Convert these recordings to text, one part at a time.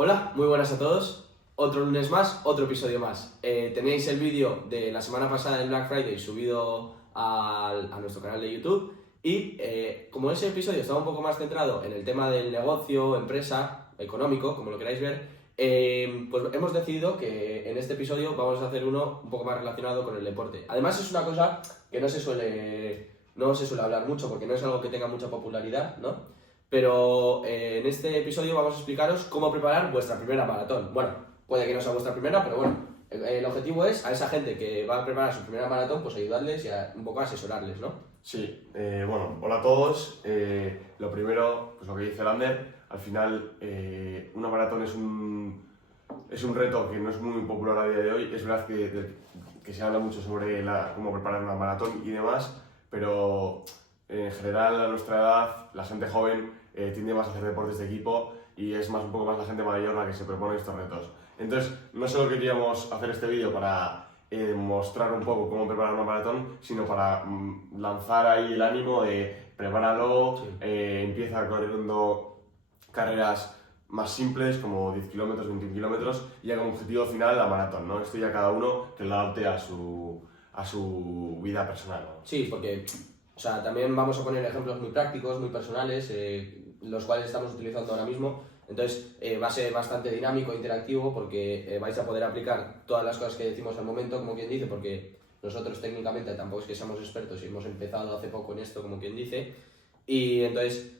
Hola, muy buenas a todos. Otro lunes más, otro episodio más. Tenéis el vídeo de la semana pasada del Black Friday subido a nuestro canal de YouTube y como ese episodio estaba un poco más centrado en el tema del negocio, empresa, económico, como lo queráis ver, pues hemos decidido que en este episodio vamos a hacer uno un poco más relacionado con el deporte. Además es una cosa que no se suele hablar mucho porque no es algo que tenga mucha popularidad, ¿no? Pero en este episodio vamos a explicaros cómo preparar vuestra primera maratón. Bueno, puede que no sea vuestra primera, pero bueno, el objetivo es a esa gente que va a preparar su primera maratón, pues ayudarles y un poco asesorarles, ¿no? Sí, bueno, hola a todos. Lo primero, pues lo que dice Lander, al final una maratón es un reto que no es muy popular a día de hoy. Es verdad que se habla mucho sobre cómo preparar una maratón y demás, pero en general a nuestra edad, la gente joven tiende más a hacer deportes de equipo y es un poco más la gente mayor la que se propone estos retos. Entonces, no solo queríamos hacer este vídeo para mostrar un poco cómo preparar una maratón, sino para lanzar ahí el ánimo de prepáralo, Sí. empieza corriendo carreras más simples como 10 kilómetros, 21 kilómetros y ya como objetivo final la maratón, ¿no? Esto ya cada uno que lo adapte a su vida personal, ¿no? Sí, porque también vamos a poner ejemplos muy prácticos, muy personales, los cuales estamos utilizando ahora mismo. Entonces va a ser bastante dinámico e interactivo porque vais a poder aplicar todas las cosas que decimos al momento, como quien dice, porque nosotros técnicamente tampoco es que seamos expertos y hemos empezado hace poco en esto, como quien dice, y entonces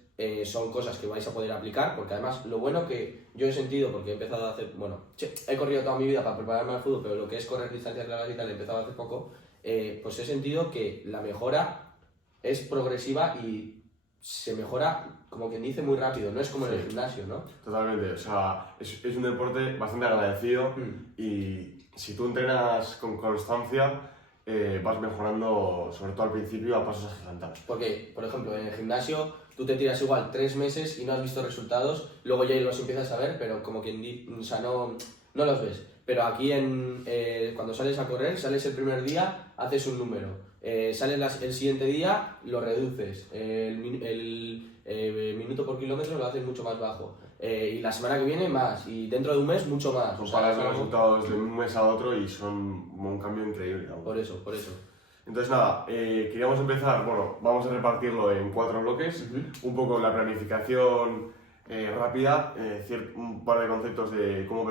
son cosas que vais a poder aplicar, porque además lo bueno que yo he sentido, porque he empezado a hacer, bueno, he corrido toda mi vida para prepararme al fútbol, pero lo que es correr distancias largas y tal he empezado hace poco, pues he sentido que la mejora es progresiva y se mejora, como quien dice, muy rápido, no es como en el gimnasio, ¿no? Totalmente, o sea, es un deporte bastante agradecido y si tú entrenas con constancia vas mejorando, sobre todo al principio, a pasos agigantados. Porque, por ejemplo, en el gimnasio tú te tiras igual 3 meses y no has visto resultados, luego ya los empiezas a ver, pero como quien dice, o sea, no los ves. Pero aquí cuando sales a correr, sales el primer día, haces un número. Sales el siguiente día, lo reduces. El minuto por kilómetro lo haces mucho más bajo. Y la semana que viene más. Y dentro de un mes mucho más. Comparas los resultados de un mes a otro y son un cambio increíble, digamos. Por eso. Entonces nada, queríamos empezar, bueno, vamos a repartirlo en 4 bloques, un poco la planificación rápida, un par de conceptos de cómo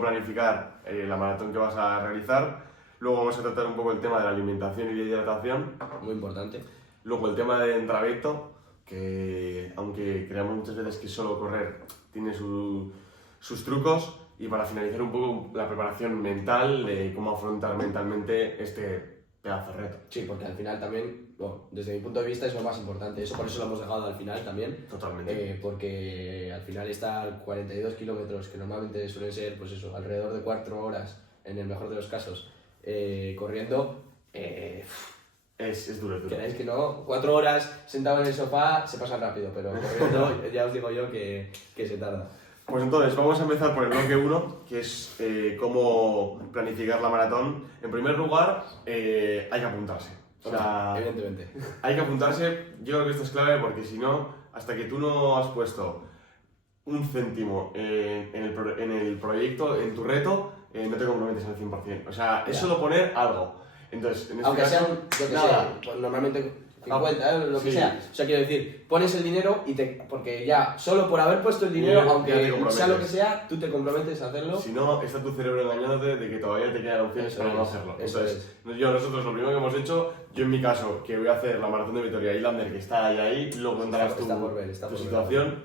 planificar la maratón que vas a realizar. Luego vamos a tratar un poco el tema de la alimentación y de hidratación. Muy importante. Luego el tema de entrenamiento, que aunque creamos muchas veces que solo correr tiene sus trucos. Y para finalizar un poco la preparación mental de cómo afrontar mentalmente este pedazo de reto. Sí, porque al final también, bueno, desde mi punto de vista es lo más importante. Eso por eso lo hemos dejado al final también. Totalmente. Porque al final está 42 kilómetros, que normalmente suelen ser, pues eso, alrededor de 4 horas, en el mejor de los casos, corriendo. Es duro. Queráis que no, 4 horas sentado en el sofá se pasa rápido, pero corriendo ya os digo yo que se tarda. Pues entonces, vamos a empezar por el bloque 1, que es cómo planificar la maratón. En primer lugar, hay que apuntarse. O sea, evidentemente. Hay que apuntarse, yo creo que esto es clave porque si no, hasta que tú no has puesto un céntimo en el proyecto, en tu reto, no te comprometes al 100%. O sea, es solo poner algo. Entonces, en este aunque caso, sean, yo que sé, pues normalmente 50 lo que sea. O sea, quiero decir, pones el dinero porque ya, solo por haber puesto el dinero, aunque sea lo que sea, tú te comprometes a hacerlo. Si no, está tu cerebro engañándote de que todavía te quedan opciones para no hacerlo. Entonces, nosotros lo primero que hemos hecho, yo en mi caso, que voy a hacer la maratón de Vitoria y Lander, que está ahí, luego contarás tu situación.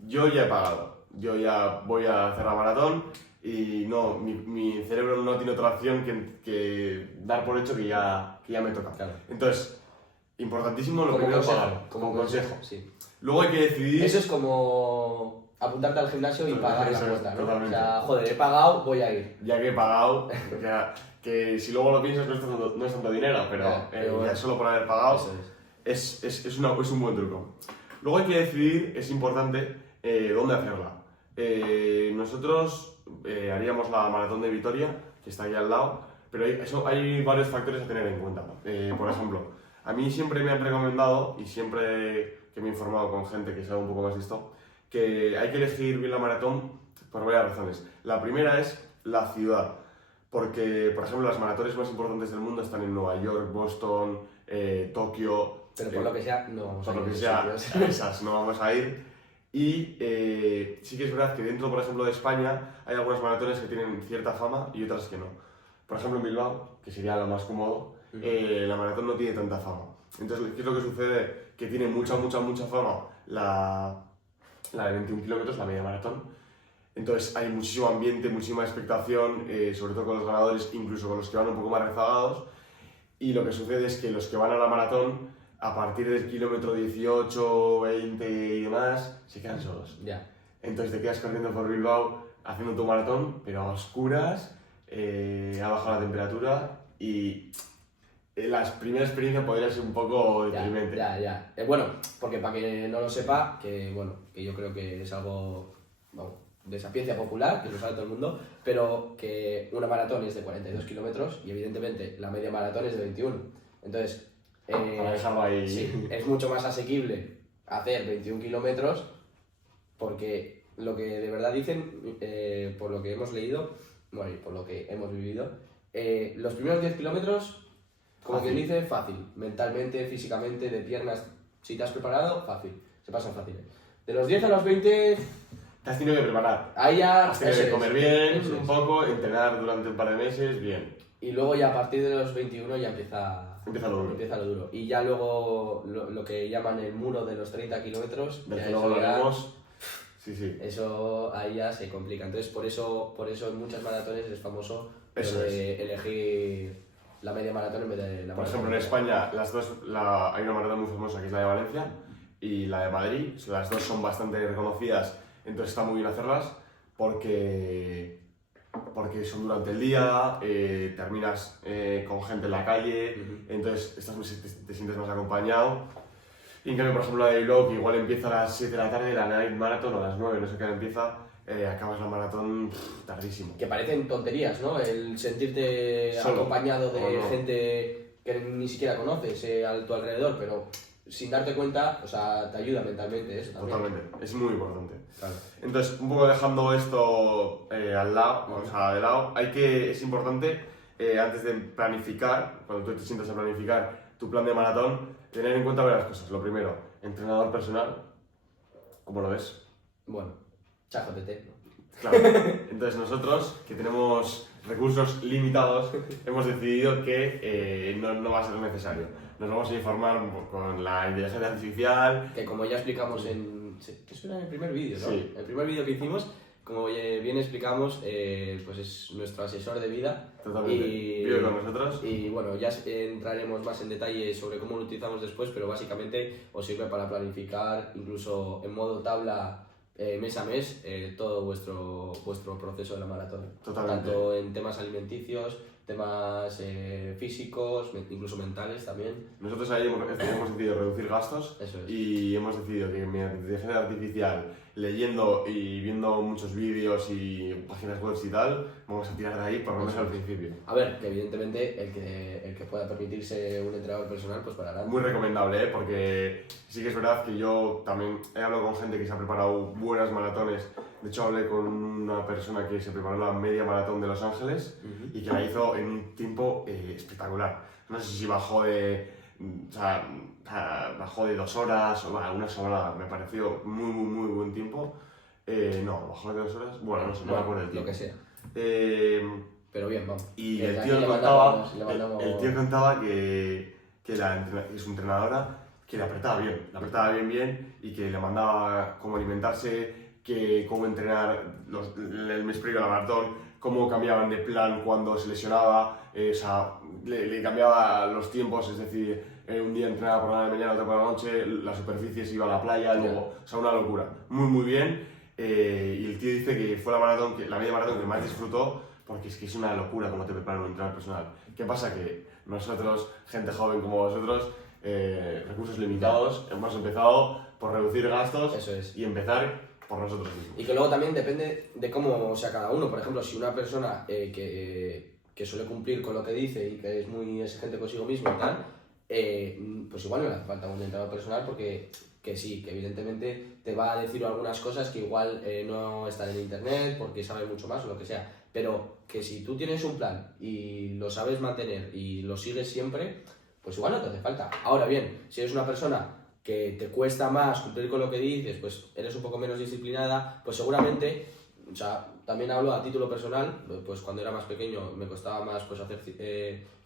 Yo ya he pagado, yo ya voy a hacer la maratón y no, mi cerebro no tiene otra opción que dar por hecho que ya me toca. Claro. Entonces, importantísimo lo como primero consejo, pagar, como consejo. Sí. Luego hay que decidir... Eso es como apuntarte al gimnasio y pagar la cuota, ¿no? Totalmente. O sea, joder, he pagado, voy a ir. Ya que he pagado, que si luego lo piensas no es tanto dinero, pero ya solo por haber pagado es un buen truco. Luego hay que decidir, es importante, dónde hacerla. Nosotros haríamos la maratón de Vitoria, que está aquí al lado, pero hay varios factores a tener en cuenta. Por ejemplo, a mí siempre me han recomendado, y siempre que me he informado con gente que sabe un poco más de esto, que hay que elegir bien la maratón por varias razones. La primera es la ciudad, porque, por ejemplo, las maratones más importantes del mundo están en Nueva York, Boston, Tokio. Pero por lo que sea, no vamos a ir Por lo a que esos sea, sitios. a esas no vamos a ir. Y sí que es verdad que dentro, por ejemplo, de España hay algunas maratones que tienen cierta fama y otras que no. Por ejemplo, en Bilbao, que sería lo más cómodo, la maratón no tiene tanta fama. Entonces, ¿qué es lo que sucede? Que tiene mucha fama la de 21 kilómetros, la media maratón. Entonces hay muchísimo ambiente, muchísima expectación, sobre todo con los ganadores, incluso con los que van un poco más rezagados. Y lo que sucede es que los que van a la maratón, a partir del kilómetro 18, 20 y demás, se quedan solos. Ya. Entonces te quedas corriendo por Bilbao haciendo tu maratón, pero a oscuras, ha bajado la temperatura y la primera experiencia podría ser un poco deprimente. Ya. Bueno, porque para que no lo sepa, que yo creo que es algo de sapiencia popular, que lo sabe todo el mundo, pero que una maratón es de 42 kilómetros y evidentemente la media maratón es de 21. Entonces, Para dejarlo ahí. sí, es mucho más asequible hacer 21 kilómetros porque lo que de verdad dicen, por lo que hemos leído, bueno, y por lo que hemos vivido, los primeros 10 kilómetros, como quien dice, fácil. Mentalmente, físicamente, de piernas, si te has preparado, fácil. Se pasan fáciles. De los 10 a los 20... Te has tenido que preparar. Ahí ya... Has tenido que comer bien, eso un es. poco, entrenar durante un par de meses, bien. Y luego ya a partir de los 21 ya empieza lo duro. Empieza lo duro. Y ya luego lo que llaman el muro de los 30 kilómetros... Del ya que eso luego lo ya- haremos. Sí. Eso ahí ya se complica. Entonces por eso en muchas maratones es famoso lo Eso de elegir la media maratón en vez de la Por maratón. ejemplo, en España hay una maratón muy famosa que es la de Valencia y la de Madrid. Las dos son bastante reconocidas, entonces está muy bien hacerlas porque son durante el día, terminas con gente en la calle, entonces te sientes más acompañado. Y en cambio, por ejemplo, la de Bilbao, que igual empieza a las 7 de la tarde, la Night Marathon o a las 9, no sé qué hora empieza, acabas la maratón tardísimo. Que parecen tonterías, ¿no? El sentirte Solo. acompañado de O no. gente que ni siquiera conoces a tu alrededor, pero sin darte cuenta, o sea, te ayuda mentalmente eso también. Totalmente, es muy importante. Claro. Entonces, un poco dejando esto al lado, de lado, es importante, antes de planificar, cuando tú te sientas a planificar tu plan de maratón, tener en cuenta varias cosas. Lo primero, entrenador personal, ¿cómo lo ves? Bueno, ChatGPT, ¿no? Claro. Entonces nosotros, que tenemos recursos limitados, hemos decidido que no va a ser necesario. Nos vamos a informar con la inteligencia artificial. Que como ya explicamos eso era en el primer vídeo, ¿no? Sí. El primer vídeo que hicimos, como bien explicamos, pues es nuestro asesor de vida. Totalmente. Vive con nosotros. Y bueno, ya entraremos más en detalle sobre cómo lo utilizamos después, pero básicamente os sirve para planificar, incluso en modo tabla, mes a mes, todo vuestro proceso de la maratón. Totalmente. Tanto en temas alimenticios, temas físicos, incluso mentales también. Nosotros ahí hemos decidido reducir gastos. Eso es. Y hemos decidido que mediante inteligencia artificial, leyendo y viendo muchos vídeos y páginas web y tal, vamos a tirar de ahí por lo menos al principio. A ver, que evidentemente el que pueda permitirse un entrenador personal, pues para nada. Muy recomendable, porque sí que es verdad que yo también he hablado con gente que se ha preparado buenas maratones. De hecho, hablé con una persona que se preparó la media maratón de Los Ángeles y que la hizo en un tiempo espectacular. No sé si bajó de 2 horas o una sola, me pareció muy buen tiempo. No, bajó de 2 horas, bueno, no sé, no me acuerdo el tiempo. Lo que sea. Pero bien, vamos. Y Que el aquí tío le contaba, mandamos- el tío contaba que su entrenadora que le apretaba bien y que le mandaba cómo alimentarse, cómo entrenar el mes previo a la maratón, cómo cambiaban de plan cuando se lesionaba, le cambiaba los tiempos, es decir, un día entrenaba por la mañana, otro por la noche, la superficie se iba a la playa, luego, una locura, muy bien. Y el tío dice que fue la media maratón que más disfrutó, porque es que es una locura cómo te preparan un entrenador personal. ¿Qué pasa? Que nosotros, gente joven como vosotros, recursos limitados, hemos empezado por reducir gastos. Eso es. Y empezar por nosotros mismos. Y que luego también depende de cómo sea cada uno. Por ejemplo, si una persona que suele cumplir con lo que dice y que es muy exigente consigo mismo y tal, pues igual no le hace falta un entrenador personal porque que sí, que evidentemente te va a decir algunas cosas que igual no están en internet porque sabe mucho más o lo que sea, pero que si tú tienes un plan y lo sabes mantener y lo sigues siempre, pues igual no te hace falta. Ahora bien, si eres una persona que te cuesta más cumplir con lo que dices, pues eres un poco menos disciplinada, pues seguramente, o sea, también hablo a título personal, pues cuando era más pequeño me costaba más pues hacer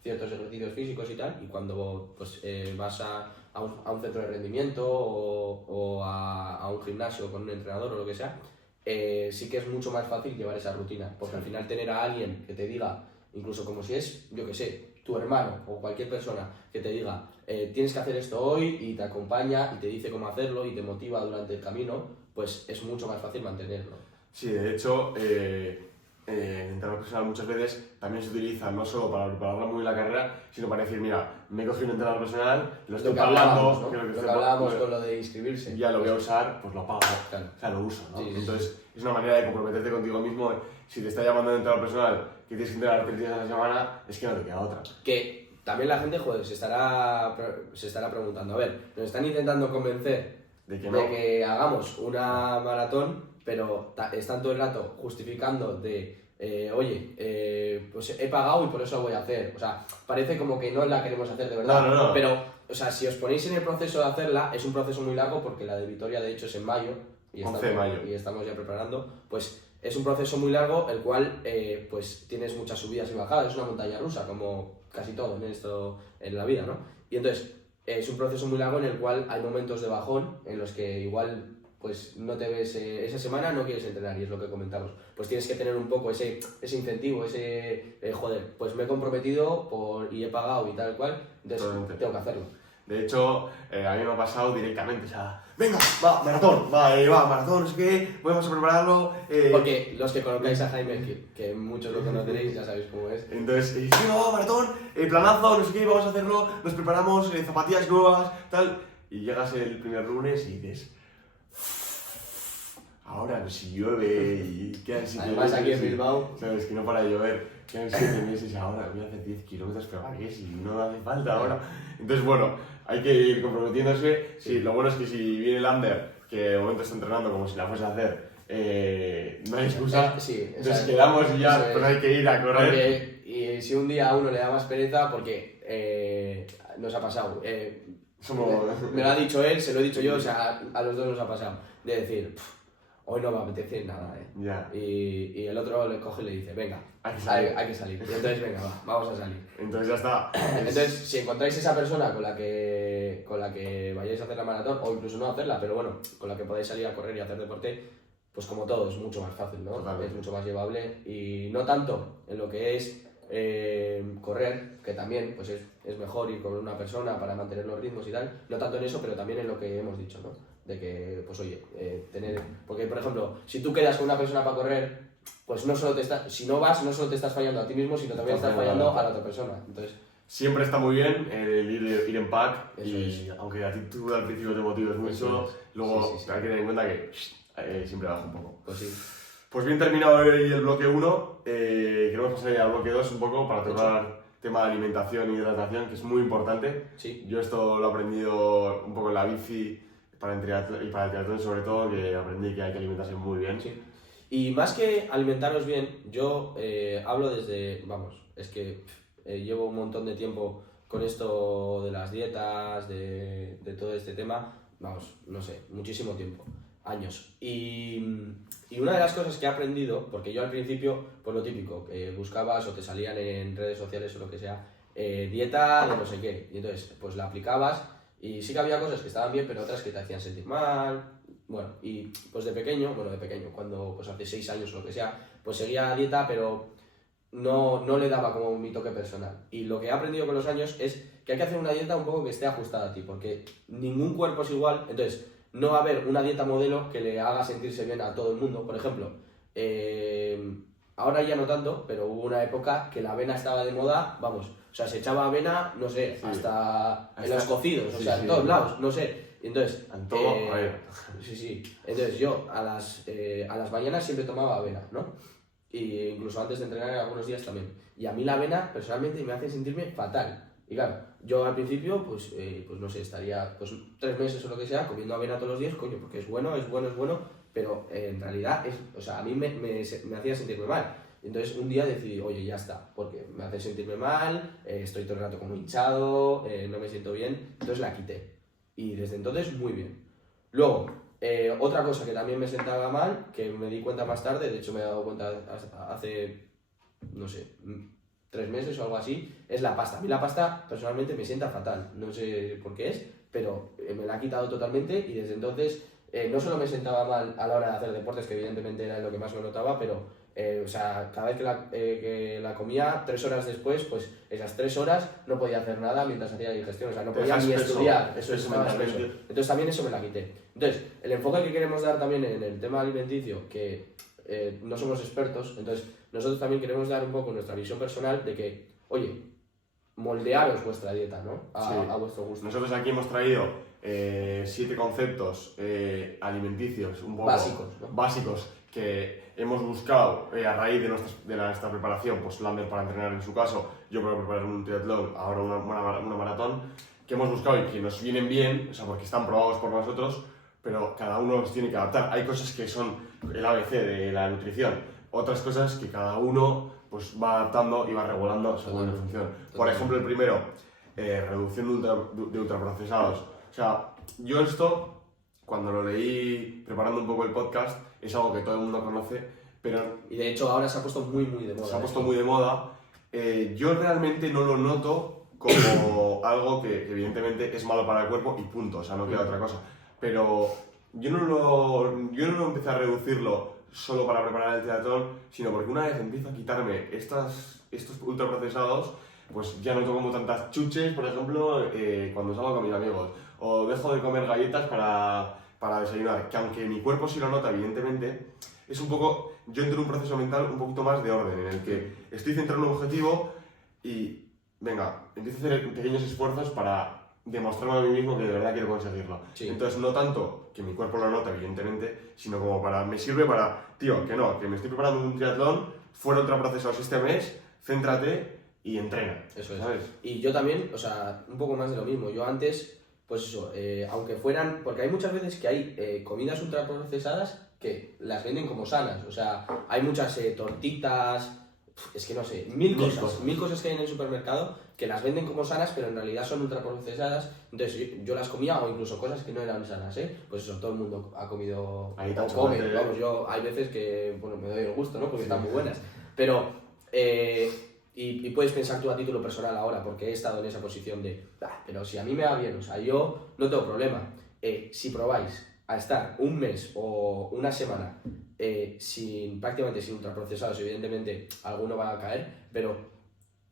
ciertos ejercicios físicos y tal, y cuando pues vas a un centro de rendimiento o a un gimnasio con un entrenador o lo que sea, sí que es mucho más fácil llevar esa rutina, porque al final tener a alguien que te diga, incluso como si es, yo que sé, tu hermano o cualquier persona que te diga tienes que hacer esto hoy y te acompaña y te dice cómo hacerlo y te motiva durante el camino, pues es mucho más fácil mantenerlo. Sí, de hecho, el entrenador personal muchas veces también se utiliza no solo para prepararla muy bien la carrera, sino para decir, mira, me he cogido un entrenador personal, lo estoy pagando, ¿no? Lo que hablábamos con lo de inscribirse. Ya lo voy a usar, pues lo pago, claro. O sea, lo uso, ¿no? Sí, sí, entonces, es una manera de comprometerte contigo mismo. Si te está llamando un entrenador personal que tienes que entrenar 3 días a la semana, es que no te queda otra. Que también la gente, joder, se estará preguntando, a ver, nos están intentando convencer de que hagamos una maratón, pero están todo el rato justificando de, oye, pues he pagado y por eso lo voy a hacer. O sea, parece como que no la queremos hacer de verdad. No. Pero, o sea, si os ponéis en el proceso de hacerla, es un proceso muy largo porque la de Vitoria, de hecho, es en mayo. 11 de mayo. Y estamos ya preparando. Pues es un proceso muy largo, el cual, pues tienes muchas subidas y bajadas. Es una montaña rusa, como casi todo en la vida, ¿no? Y entonces, es un proceso muy largo en el cual hay momentos de bajón en los que igual pues no te ves, esa semana no quieres entrenar y es lo que comentamos, pues tienes que tener un poco ese incentivo, joder, pues me he comprometido y he pagado y tal cual, entonces tengo que hacerlo. De hecho, a mí me ha pasado directamente, o sea, venga, va, maratón, maratón, no sé qué, vamos a prepararlo. Porque los que conozcáis a Jaime, que muchos lo conoceréis, ya sabéis cómo es. Entonces, sí, va, maratón, planazo, no sé qué, vamos a hacerlo, nos preparamos, zapatillas nuevas, tal, y llegas el primer lunes y dices, ahora si llueve y quedan 7 meses. Además aquí en Bilbao, sabes que no para de llover, quedan 7 meses ahora, voy a hacer 10 kilómetros, pero ¿para qué? Si no hace falta ahora. Entonces, bueno, hay que ir comprometiéndose. Sí, lo bueno es que si viene el under, que de momento está entrenando como si la fuese a hacer, no hay excusa. Sí, entonces quedamos y ya, pero hay que ir a correr. Y si un día a uno le da más pereza, porque nos ha pasado. Me lo ha dicho él, se lo he dicho yo, o sea, a los dos nos ha pasado. De decir, hoy no me apetece nada, Ya. Y el otro le coge y le dice, venga, hay que salir. Y entonces, venga, vamos a salir. Entonces ya está. Entonces, si encontráis esa persona con la que vayáis a hacer la maratón, o incluso no hacerla, pero bueno, con la que podáis salir a correr y hacer deporte, pues como todo, es mucho más fácil, ¿no? Totalmente. Es mucho más llevable y no tanto en lo que es correr, que también pues es mejor ir con una persona para mantener los ritmos y tal, no tanto en eso, pero también en lo que hemos dicho, ¿no? De que, pues oye, porque por ejemplo, si tú quedas con una persona para correr, pues si no vas, no solo te estás fallando a ti mismo, sino también estás fallando a la otra persona. Entonces, siempre está muy bien el ir en pack, eso y es. aunque la actitud al principio te motive mucho, luego Sí. hay que tener en cuenta que siempre baja un poco. Pues sí. Pues bien terminado el bloque 1, queremos pasar ya al bloque 2 un poco para tocar tema de alimentación y hidratación, que es muy importante. Sí. Yo esto lo he aprendido un poco en la bici y para el triatlón sobre todo, que aprendí que hay que alimentarse muy bien. Sí. Y más que alimentaros bien, yo hablo desde, es que llevo un montón de tiempo con esto de las dietas, de todo este tema, no sé, muchísimo tiempo, años. Y una de las cosas que he aprendido, porque yo al principio, pues lo típico, buscabas o te salían en redes sociales o lo que sea, dieta de no sé qué, y entonces pues la aplicabas y sí que había cosas que estaban bien, pero otras que te hacían sentir mal. Bueno, y pues de pequeño, cuando pues hace 6 años o lo que sea, pues seguía dieta, pero no le daba como mi toque personal. Y lo que he aprendido con los años es que hay que hacer una dieta un poco que esté ajustada a ti, porque ningún cuerpo es igual, entonces no va a haber una dieta modelo que le haga sentirse bien a todo el mundo. Por ejemplo, ahora ya no tanto, pero hubo una época que la avena estaba de moda, o sea, se echaba avena, no sé, Sí. hasta en los cocidos, sí, o sea, sí, en todos sí. lados, no sé. Entonces, En todo, a ver. Sí. Entonces yo a las mañanas siempre tomaba avena, ¿no? Y incluso antes de entrenar algunos días también. Y a mí la avena personalmente me hace sentirme fatal. Y claro, yo al principio, pues no sé, estaría pues 3 meses o lo que sea comiendo avena todos los días, coño, porque es bueno, pero en realidad, o sea, a mí me hacía sentirme mal. Entonces un día decidí, oye, ya está, porque me hace sentirme mal, estoy todo el rato como hinchado, no me siento bien, entonces la quité. Y desde entonces, muy bien. Luego, otra cosa que también me sentaba mal, que me di cuenta más tarde, de hecho me he dado cuenta hace, no sé, 3 meses o algo así, es la pasta. A mí la pasta personalmente me sienta fatal, no sé por qué es, pero me la ha quitado totalmente y desde entonces no solo me sentaba mal a la hora de hacer deportes, que evidentemente era lo que más lo notaba, pero o sea, cada vez que la comía, 3 horas después, pues esas 3 horas no podía hacer nada mientras hacía digestión, o sea, no podía ni estudiar, eso es más espeso. Entonces también eso me la quité. Entonces, el enfoque que queremos dar también en el tema alimenticio, que no somos expertos, entonces nosotros también queremos dar un poco nuestra visión personal de que, oye, moldearos vuestra dieta, ¿no? A vuestro gusto. Nosotros aquí hemos traído 7 conceptos alimenticios un poco básicos, ¿no? Básicos que hemos buscado a raíz de nuestra preparación, pues Lander para entrenar en su caso, yo para preparar un triatlón, ahora una maratón, que hemos buscado y que nos vienen bien, o sea, porque están probados por nosotros, pero cada uno los tiene que adaptar. Hay cosas que son el ABC de la nutrición, otras cosas que cada uno pues va adaptando y va regulando según la función. Por ejemplo, el primero, reducción de ultraprocesados. O sea, yo esto, cuando lo leí preparando un poco el podcast, es algo que todo el mundo conoce, pero... Y de hecho ahora se ha puesto muy de moda. Se ha puesto muy de moda. Yo realmente no lo noto como algo que evidentemente es malo para el cuerpo y punto, o sea, no queda otra cosa. Pero yo no lo empecé a reducirlo solo para preparar el triatlón, sino porque una vez empiezo a quitarme estos ultraprocesados, pues ya no tomo tantas chuches, por ejemplo, cuando salgo con mis amigos, o dejo de comer galletas para desayunar, que aunque mi cuerpo sí lo nota, evidentemente, es un poco, yo entro en un proceso mental un poquito más de orden, en el que estoy centrado en un objetivo y, venga, empiezo a hacer pequeños esfuerzos para demostrarme a mí mismo que de verdad quiero conseguirlo. Sí. Entonces, no tanto que mi cuerpo lo nota, evidentemente, sino como me sirve para, tío, que no, que me estoy preparando un triatlón, fuera ultraprocesados este mes, céntrate y entrena. Eso es. ¿Sabes? Y yo también, o sea, un poco más de lo mismo. Yo antes, pues eso, aunque fueran, porque hay muchas veces que hay comidas ultraprocesadas que las venden como sanas, o sea, hay muchas tortitas, es que no sé, mil cosas que hay en el supermercado que las venden como sanas, pero en realidad son ultraprocesadas. Entonces yo las comía, o incluso cosas que no eran sanas, pues eso, todo el mundo ha comido ahí o come, vamos, yo hay veces que, bueno, me doy el gusto, ¿no? Porque están muy buenas, pero y puedes pensar tú a título personal ahora, porque he estado en esa posición de, pero si a mí me va bien, o sea, yo no tengo problema. Si probáis a estar un mes o una semana prácticamente sin ultraprocesados, evidentemente alguno va a caer, pero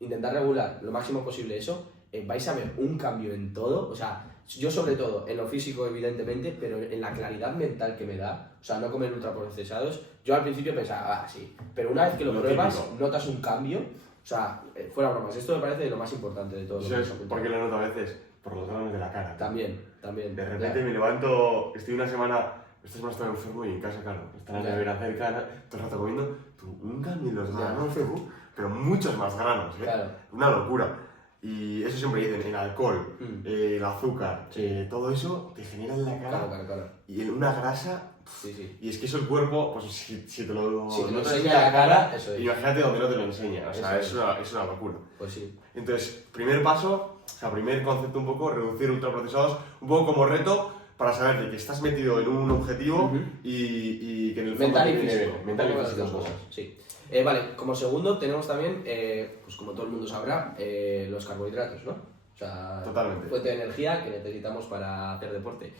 intentar regular lo máximo posible eso, vais a ver un cambio en todo, o sea, yo sobre todo en lo físico evidentemente, pero en la claridad mental que me da, o sea, no comer ultraprocesados. Yo al principio pensaba, sí, pero una vez que lo pruebas, típico, notas un cambio, o sea, fuera bromas, esto me parece lo más importante de todo. ¿Por qué lo noto a veces? Por los granos de la cara. También. De repente me levanto, estoy una semana, esta semana estoy enfermo y en casa, claro, está la nevera cerca, todo el rato comiendo, un cambio en los granos, pero muchos más granos, Claro. Una locura. Y eso siempre dicen, el alcohol, el azúcar, todo eso te genera en la cara. Claro. Y en una grasa. Sí. Y es que eso el cuerpo, pues si te lo enseña la cara, eso es. Imagínate donde no te lo enseña, o sea, es una locura. Pues sí. Entonces, primer paso, o sea, primer concepto un poco, reducir ultraprocesados, un poco como reto para saber de que estás metido en un objetivo y que en el fondo mental y físico. Mental y físico. Cosas, sí. Vale, como segundo tenemos también, pues como todo el mundo sabrá, los carbohidratos, ¿no? O sea, totalmente. Fuente de energía que necesitamos para hacer deporte.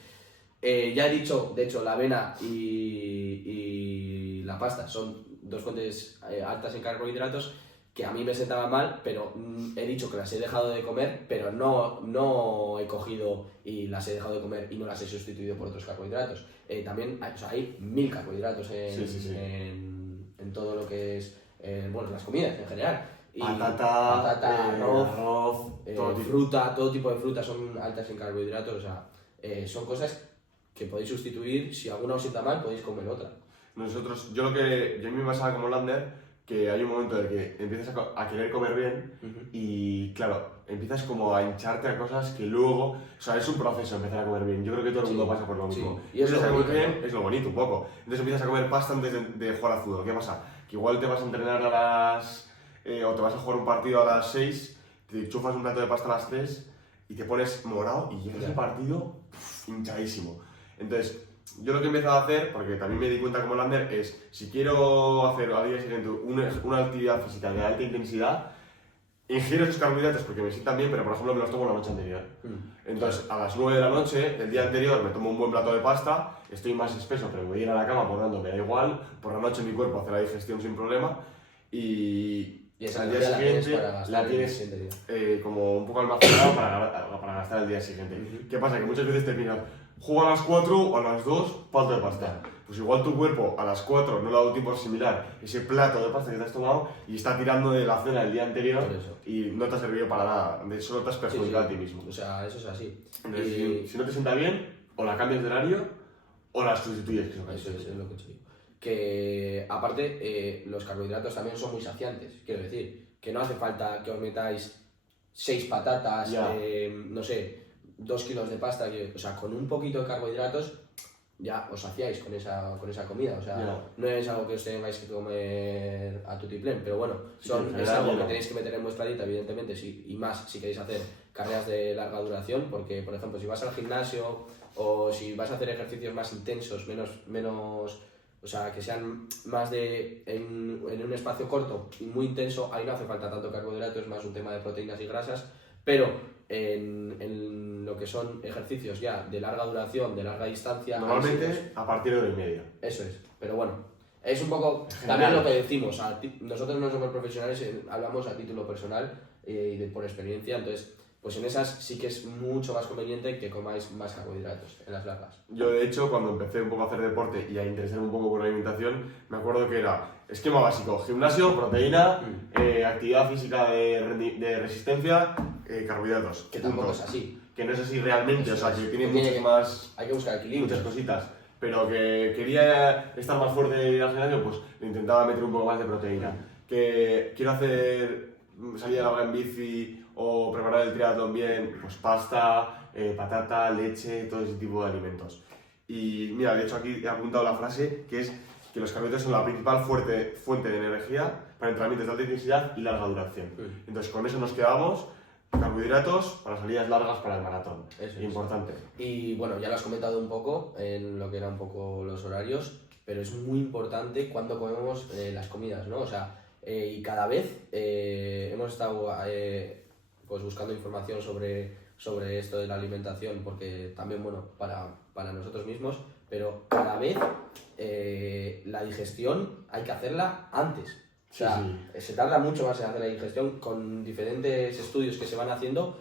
Ya he dicho, de hecho, la avena y la pasta son 2 fuentes altas en carbohidratos que a mí me sentaban mal, pero he dicho que las he dejado de comer, pero no he cogido y las he dejado de comer y no las he sustituido por otros carbohidratos. También hay 1000 carbohidratos en todo lo que es, bueno, las comidas en general. Y patata, arroz, fruta, todo tipo de frutas son altas en carbohidratos, o sea, son cosas que podéis sustituir. Si alguna os sienta mal, podéis comer otra. Yo a mí me pasaba como Lander, que hay un momento en el que empiezas a querer comer bien y claro, empiezas como a hincharte a cosas que luego, o sea, es un proceso empezar a comer bien. Yo creo que todo el mundo pasa por lo mismo. Y eso empiezas a comer bonito, bien, es lo bonito un poco. Entonces empiezas a comer pasta antes de jugar al fútbol. ¿Qué pasa? Que igual te vas a entrenar o te vas a jugar un partido a las 6, te chufas un plato de pasta a las 3 y te pones morado y llegas al partido hinchadísimo. Entonces, yo lo que he empezado a hacer, porque también me di cuenta como Lander, es si quiero hacer al día siguiente una actividad física de alta intensidad, ingiero esos carbohidratos porque me sientan bien, pero por ejemplo me los tomo la noche anterior. Entonces, a las 9 de la noche del día anterior me tomo un buen plato de pasta, estoy más espeso, pero voy a ir a la cama, por tanto me da igual, por la noche mi cuerpo hace la digestión sin problema y esa al día siguiente la tienes como un poco almacenada para gastar el día siguiente. ¿Qué pasa? Que muchas veces terminas, juego a las 4 o a las 2, plato de pasta. Pues igual tu cuerpo a las 4 no le ha dado tiempo a asimilar ese plato de pasta que te has tomado y está tirando de la cena del día anterior y no te ha servido para nada, solo te has perjudicado a ti mismo. O sea, eso es así. Entonces, si no te sienta bien, o la cambias de horario o la sustituyes. Eso es lo que te digo. Que aparte los carbohidratos también son muy saciantes, quiero decir, que no hace falta que os metáis 6 patatas, no sé, 2 kilos de pasta, o sea, con un poquito de carbohidratos ya os saciáis con esa comida, o sea, no es algo que os tengáis que comer a tutiplén, pero bueno, es algo que tenéis que meter en vuestra dieta, evidentemente, y más si queréis hacer carreras de larga duración, porque, por ejemplo, si vas al gimnasio o si vas a hacer ejercicios más intensos, menos o sea, que sean más en un espacio corto y muy intenso, ahí no hace falta tanto carbohidrato, es más un tema de proteínas y grasas, pero en lo que son ejercicios ya de larga duración, de larga distancia... Normalmente a partir de 1:30. Eso es, pero bueno, es un poco también lo que decimos, nosotros no somos profesionales, hablamos a título personal y por experiencia, entonces... Pues en esas sí que es mucho más conveniente que comáis más carbohidratos en las largas. Yo, de hecho, cuando empecé un poco a hacer deporte y a interesarme un poco por la alimentación, me acuerdo que era esquema básico: gimnasio, proteína, actividad física de resistencia, carbohidratos. Que tampoco es así. Que no es así realmente, o sea, que tiene muchas más... Hay que buscar equilibrio. Muchas cositas. Pero que quería estar más fuerte al gimnasio, pues le intentaba meter un poco más de proteína. Que quiero salir a la hora en bici o preparar el triatlón bien, pues pasta, patata, leche, todo ese tipo de alimentos. Y mira, de hecho aquí he apuntado la frase que es que los carbohidratos son la principal fuente de energía para entrenamientos de alta intensidad y larga duración. Entonces con eso nos quedamos, carbohidratos para salidas largas para el maratón. Eso es importante. Y bueno, ya lo has comentado un poco en lo que eran un poco los horarios, pero es muy importante cuando comemos las comidas, ¿no? O sea, y cada vez hemos estado pues buscando información sobre esto de la alimentación, porque también, bueno, para nosotros mismos, pero cada vez la digestión hay que hacerla antes. O sea, se tarda mucho más en hacer la digestión con diferentes estudios que se van haciendo.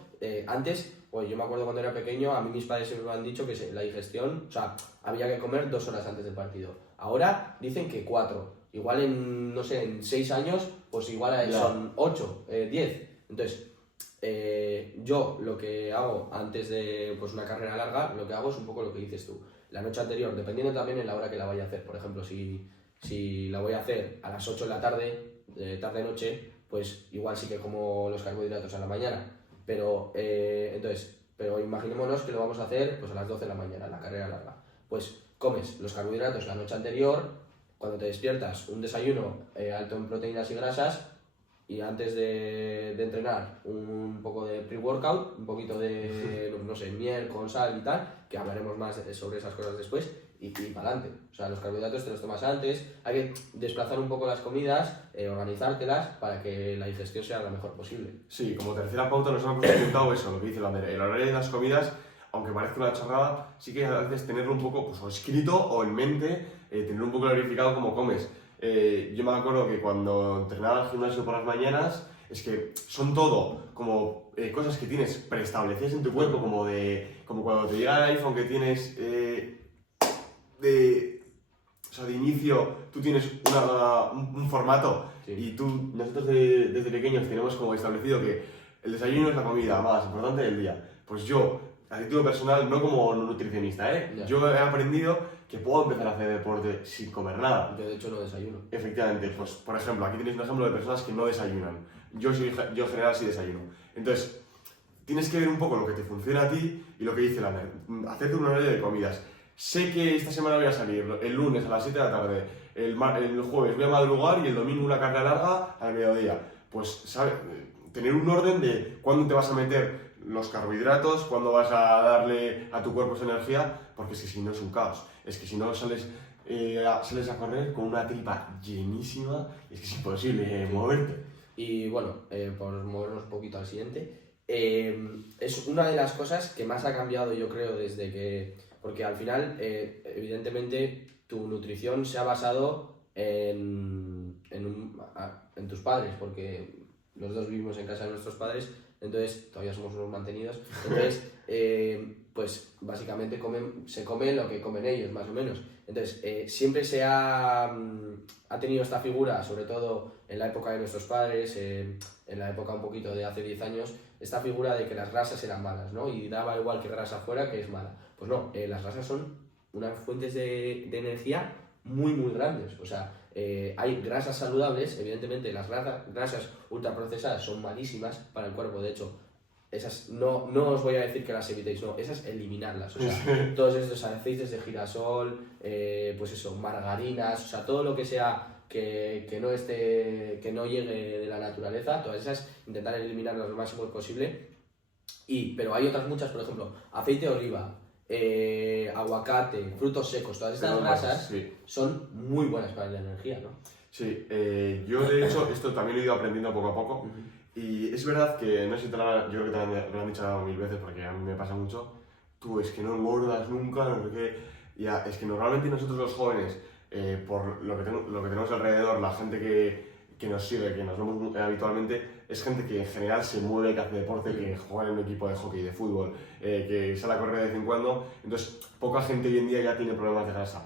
Antes, pues yo me acuerdo cuando era pequeño, a mí mis padres siempre me han dicho que la digestión, o sea, había que comer 2 horas antes del partido. Ahora dicen que 4. Igual no sé, en 6 años, pues igual son 8, 10. Entonces, yo lo que hago antes de pues, una carrera larga, lo que hago es un poco lo que dices tú. La noche anterior, dependiendo también en la hora que la vaya a hacer. Por ejemplo, si la voy a hacer a las 8 de la tarde, tarde-noche, pues igual sí que como los carbohidratos a la mañana. Pero imaginémonos que lo vamos a hacer pues, a las 12 de la mañana, la carrera larga. Pues comes los carbohidratos la noche anterior, cuando te despiertas un desayuno alto en proteínas y grasas, y antes de entrenar un poco de pre-workout, un poquito de, no sé, miel con sal y tal, que hablaremos más sobre esas cosas después, y para adelante. O sea, los carbohidratos te los tomas antes, hay que desplazar un poco las comidas, organizártelas para que la digestión sea la mejor posible. Sí, como tercera pauta nos hemos preguntado eso, lo que dice Lander, el horario de las comidas, aunque parezca una chorrada, sí que a veces tenerlo un poco pues, o escrito o en mente, tener un poco clarificado cómo comes. Yo me acuerdo que cuando entrenaba al gimnasio por las mañanas, es que son todo como cosas que tienes preestablecidas en tu cuerpo, como cuando te llega el iPhone que tienes de inicio, tú tienes un formato y nosotros desde pequeños tenemos como establecido que el desayuno es la comida más importante del día. Pues yo, a título personal, no como nutricionista, yo he aprendido que puedo empezar a hacer deporte sin comer nada. Yo de hecho no desayuno. Efectivamente, pues por ejemplo, aquí tenéis un ejemplo de personas que no desayunan. Yo en general sí desayuno. Entonces, tienes que ver un poco lo que te funciona a ti y lo que dice la NER. Hacerte un horario de comidas. Sé que esta semana voy a salir el lunes a las 7 de la tarde, el jueves voy a madrugar y el domingo una carga larga al mediodía. Pues, ¿sabes? Tener un orden de cuándo te vas a meter los carbohidratos, cuándo vas a darle a tu cuerpo esa energía, porque es que si no es un caos. Es que si no sales a correr con una tripa llenísima, es que es imposible moverte. Y bueno, por movernos un poquito al siguiente, es una de las cosas que más ha cambiado, yo creo, desde que... Porque al final, evidentemente, tu nutrición se ha basado en tus padres, porque los dos vivimos en casa de nuestros padres, entonces todavía somos unos mantenidos, entonces pues básicamente se come lo que comen ellos, más o menos. Entonces siempre ha tenido esta figura, sobre todo en la época de nuestros padres, en la época un poquito de hace 10 años, esta figura de que las grasas eran malas, ¿no? Y daba igual que grasa fuera, que es mala. Pues no, las grasas son unas fuentes de energía muy, muy grandes. O sea, hay grasas saludables, evidentemente las grasas ultraprocesadas son malísimas para el cuerpo, de hecho, esas no os voy a decir que las evitéis, no, esas eliminarlas, o sea, todos estos aceites de girasol, pues eso, margarinas, o sea, todo lo que sea que no llegue de la naturaleza, todas esas intentar eliminarlas lo máximo posible. Pero hay otras muchas, por ejemplo, aceite de oliva, aguacate, frutos secos, todas estas grasas son muy buenas para la energía, ¿no? Sí, yo de hecho esto también lo he ido aprendiendo poco a poco. Y es verdad que, no sé si yo creo que te lo han dicho 1000 veces porque a mí me pasa mucho, tú es que no engordas nunca, no sé qué, ya, es que normalmente nosotros los jóvenes, por lo que tenemos alrededor, la gente que nos sigue, que nos vemos habitualmente, es gente que en general se mueve, que hace deporte, que juega en un equipo de hockey, de fútbol, que sale a correr de vez en cuando, entonces poca gente hoy en día ya tiene problemas de grasa.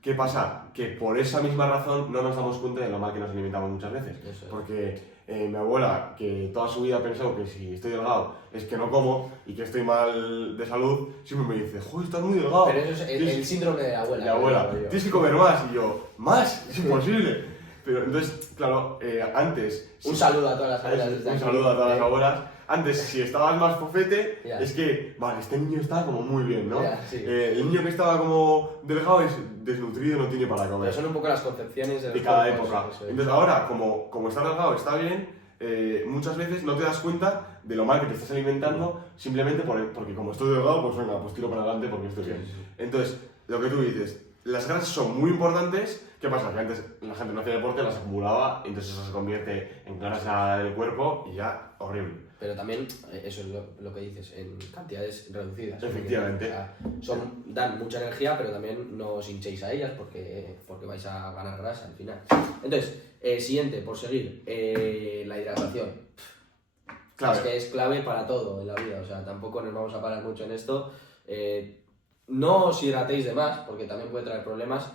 ¿Qué pasa? Que por esa misma razón no nos damos cuenta de lo mal que nos alimentamos muchas veces, porque mi abuela, que toda su vida ha pensado que si estoy delgado es que no como y que estoy mal de salud, siempre me dice, joder, estás muy delgado. Pero eso es el síndrome de la abuela. De abuela, tienes que comer más. Y yo, ¿más? Es imposible. Pero entonces, claro, antes... Un saludo a todas las abuelas. Un saludo a todas las abuelas. Antes, si estabas más fofete, es que, vale, este niño está como muy bien, ¿no? Sí. El niño que estaba como delgado es desnutrido, no tiene para comer. Pero son un poco las concepciones de cada época. Entonces ahora, como está delgado, está bien, muchas veces no te das cuenta de lo mal que te estás alimentando simplemente porque como estoy delgado, pues venga, pues tiro para adelante porque estoy bien. Entonces, lo que tú dices, las grasas son muy importantes. ¿Qué pasa? Que antes la gente no hacía deporte, las acumulaba, entonces eso se convierte en grasa del cuerpo y ya horrible. Pero también, eso es lo que dices, en cantidades reducidas. Efectivamente. O sea, dan mucha energía, pero también no os hinchéis a ellas porque vais a ganar grasa al final. Entonces, siguiente, por seguir, la hidratación. Clave. Es que es clave para todo en la vida, o sea, tampoco nos vamos a parar mucho en esto. No os hidratéis de más, porque también puede traer problemas.